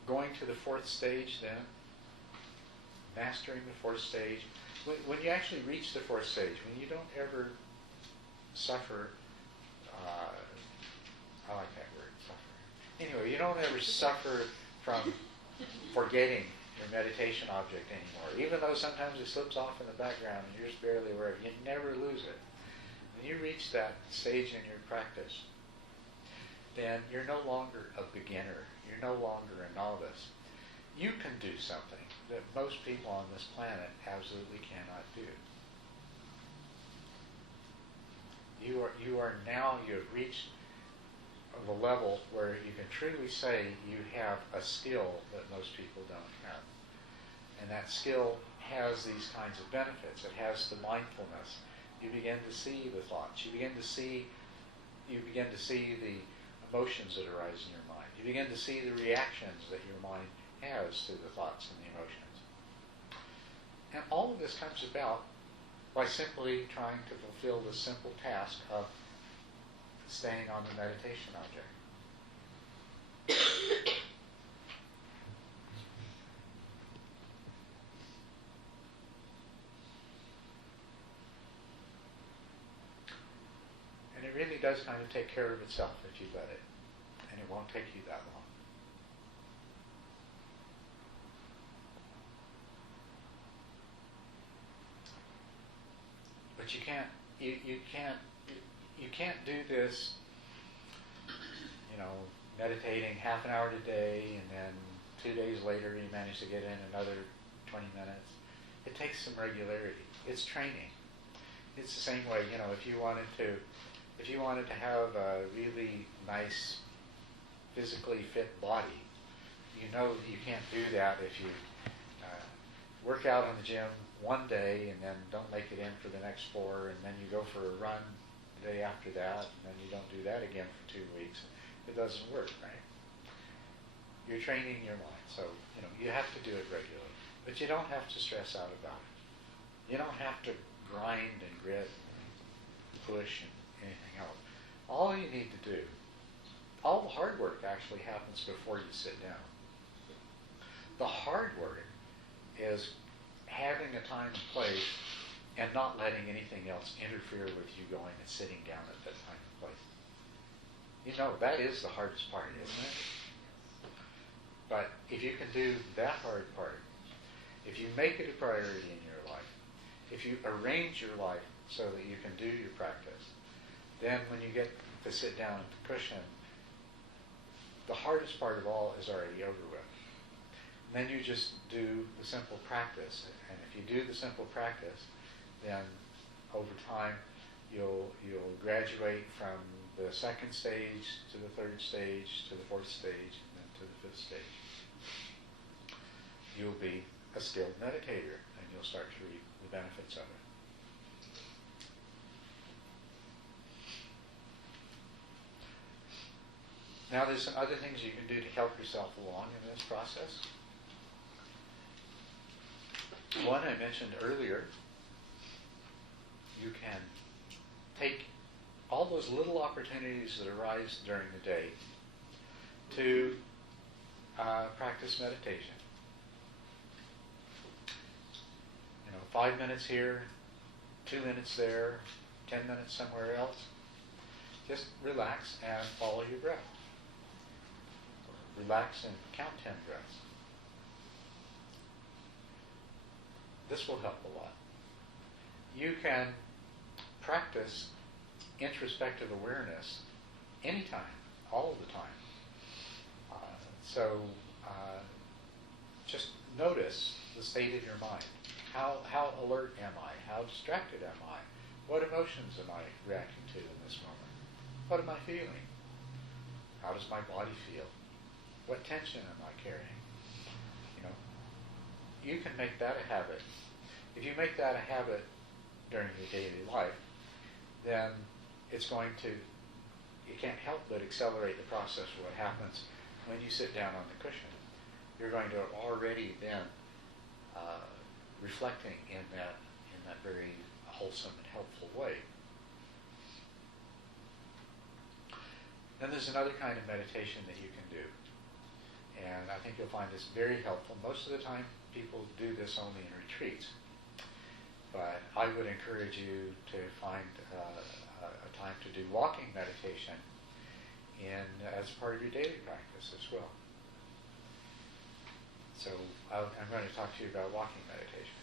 going to the fourth stage then, mastering the fourth stage. When you actually reach the fourth stage, when you don't ever suffer, I like that word, suffer. Anyway, you don't ever suffer from forgetting your meditation object anymore. Even though sometimes it slips off in the background and you're just barely aware of it, you never lose it. When you reach that stage in your practice, then you're no longer a beginner. You're no longer a novice. You can do something that most people on this planet absolutely cannot do. You have reached the level where you can truly say you have a skill that most people don't have. And that skill has these kinds of benefits. It has the mindfulness. You begin to see the thoughts. You begin to see the emotions that arise in your mind. You begin to see the reactions that your mind has to the thoughts and the emotions. And all of this comes about by simply trying to fulfill the simple task of staying on the meditation object. And it really does kind of take care of itself if you let it. And it won't take you that long. But you can't do this, meditating half an hour today and then 2 days later you manage to get in another 20 minutes. It takes some regularity. It's training. It's the same way, if you wanted to have a really nice, physically fit body, you can't do that if you work out in the gym one day and then don't make it in for the next 4, and then you go for a run the day after that, and then you don't do that again for 2 weeks. It doesn't work, right? You're training your mind, so you have to do it regularly, but you don't have to stress out about it. You don't have to grind and grit and push and anything else. All you need to do, all the hard work actually happens before you sit down. The hard work is having a time and place and not letting anything else interfere with you going and sitting down at that time and place. That is the hardest part, isn't it? But if you can do that hard part, if you make it a priority in your life, if you arrange your life so that you can do your practice, then when you get to sit down at the cushion, the hardest part of all is already over with. And then you just do the simple practice. And if you do the simple practice, then over time you'll graduate from the second stage to the third stage to the fourth stage and then to the fifth stage. You'll be a skilled meditator, and you'll start to reap the benefits of it. Now there's some other things you can do to help yourself along in this process. One I mentioned earlier, you can take all those little opportunities that arise during the day to practice meditation. 5 minutes here, 2 minutes there, 10 minutes somewhere else. Just relax and follow your breath. Relax and count 10 breaths. This will help a lot. You can practice introspective awareness anytime, all the time. So just notice the state of your mind. How alert am I? How distracted am I? What emotions am I reacting to in this moment? What am I feeling? How does my body feel? What tension am I carrying? You can make that a habit. If you make that a habit during your daily life, then it's going to, you can't help but accelerate the process of what happens when you sit down on the cushion. You're going to already then reflecting in that very wholesome and helpful way. Then there's another kind of meditation that you can do. And I think you'll find this very helpful. Most of the time, people do this only in retreats. But I would encourage you to find a time to do walking meditation as part of your daily practice as well. So I'm going to talk to you about walking meditation.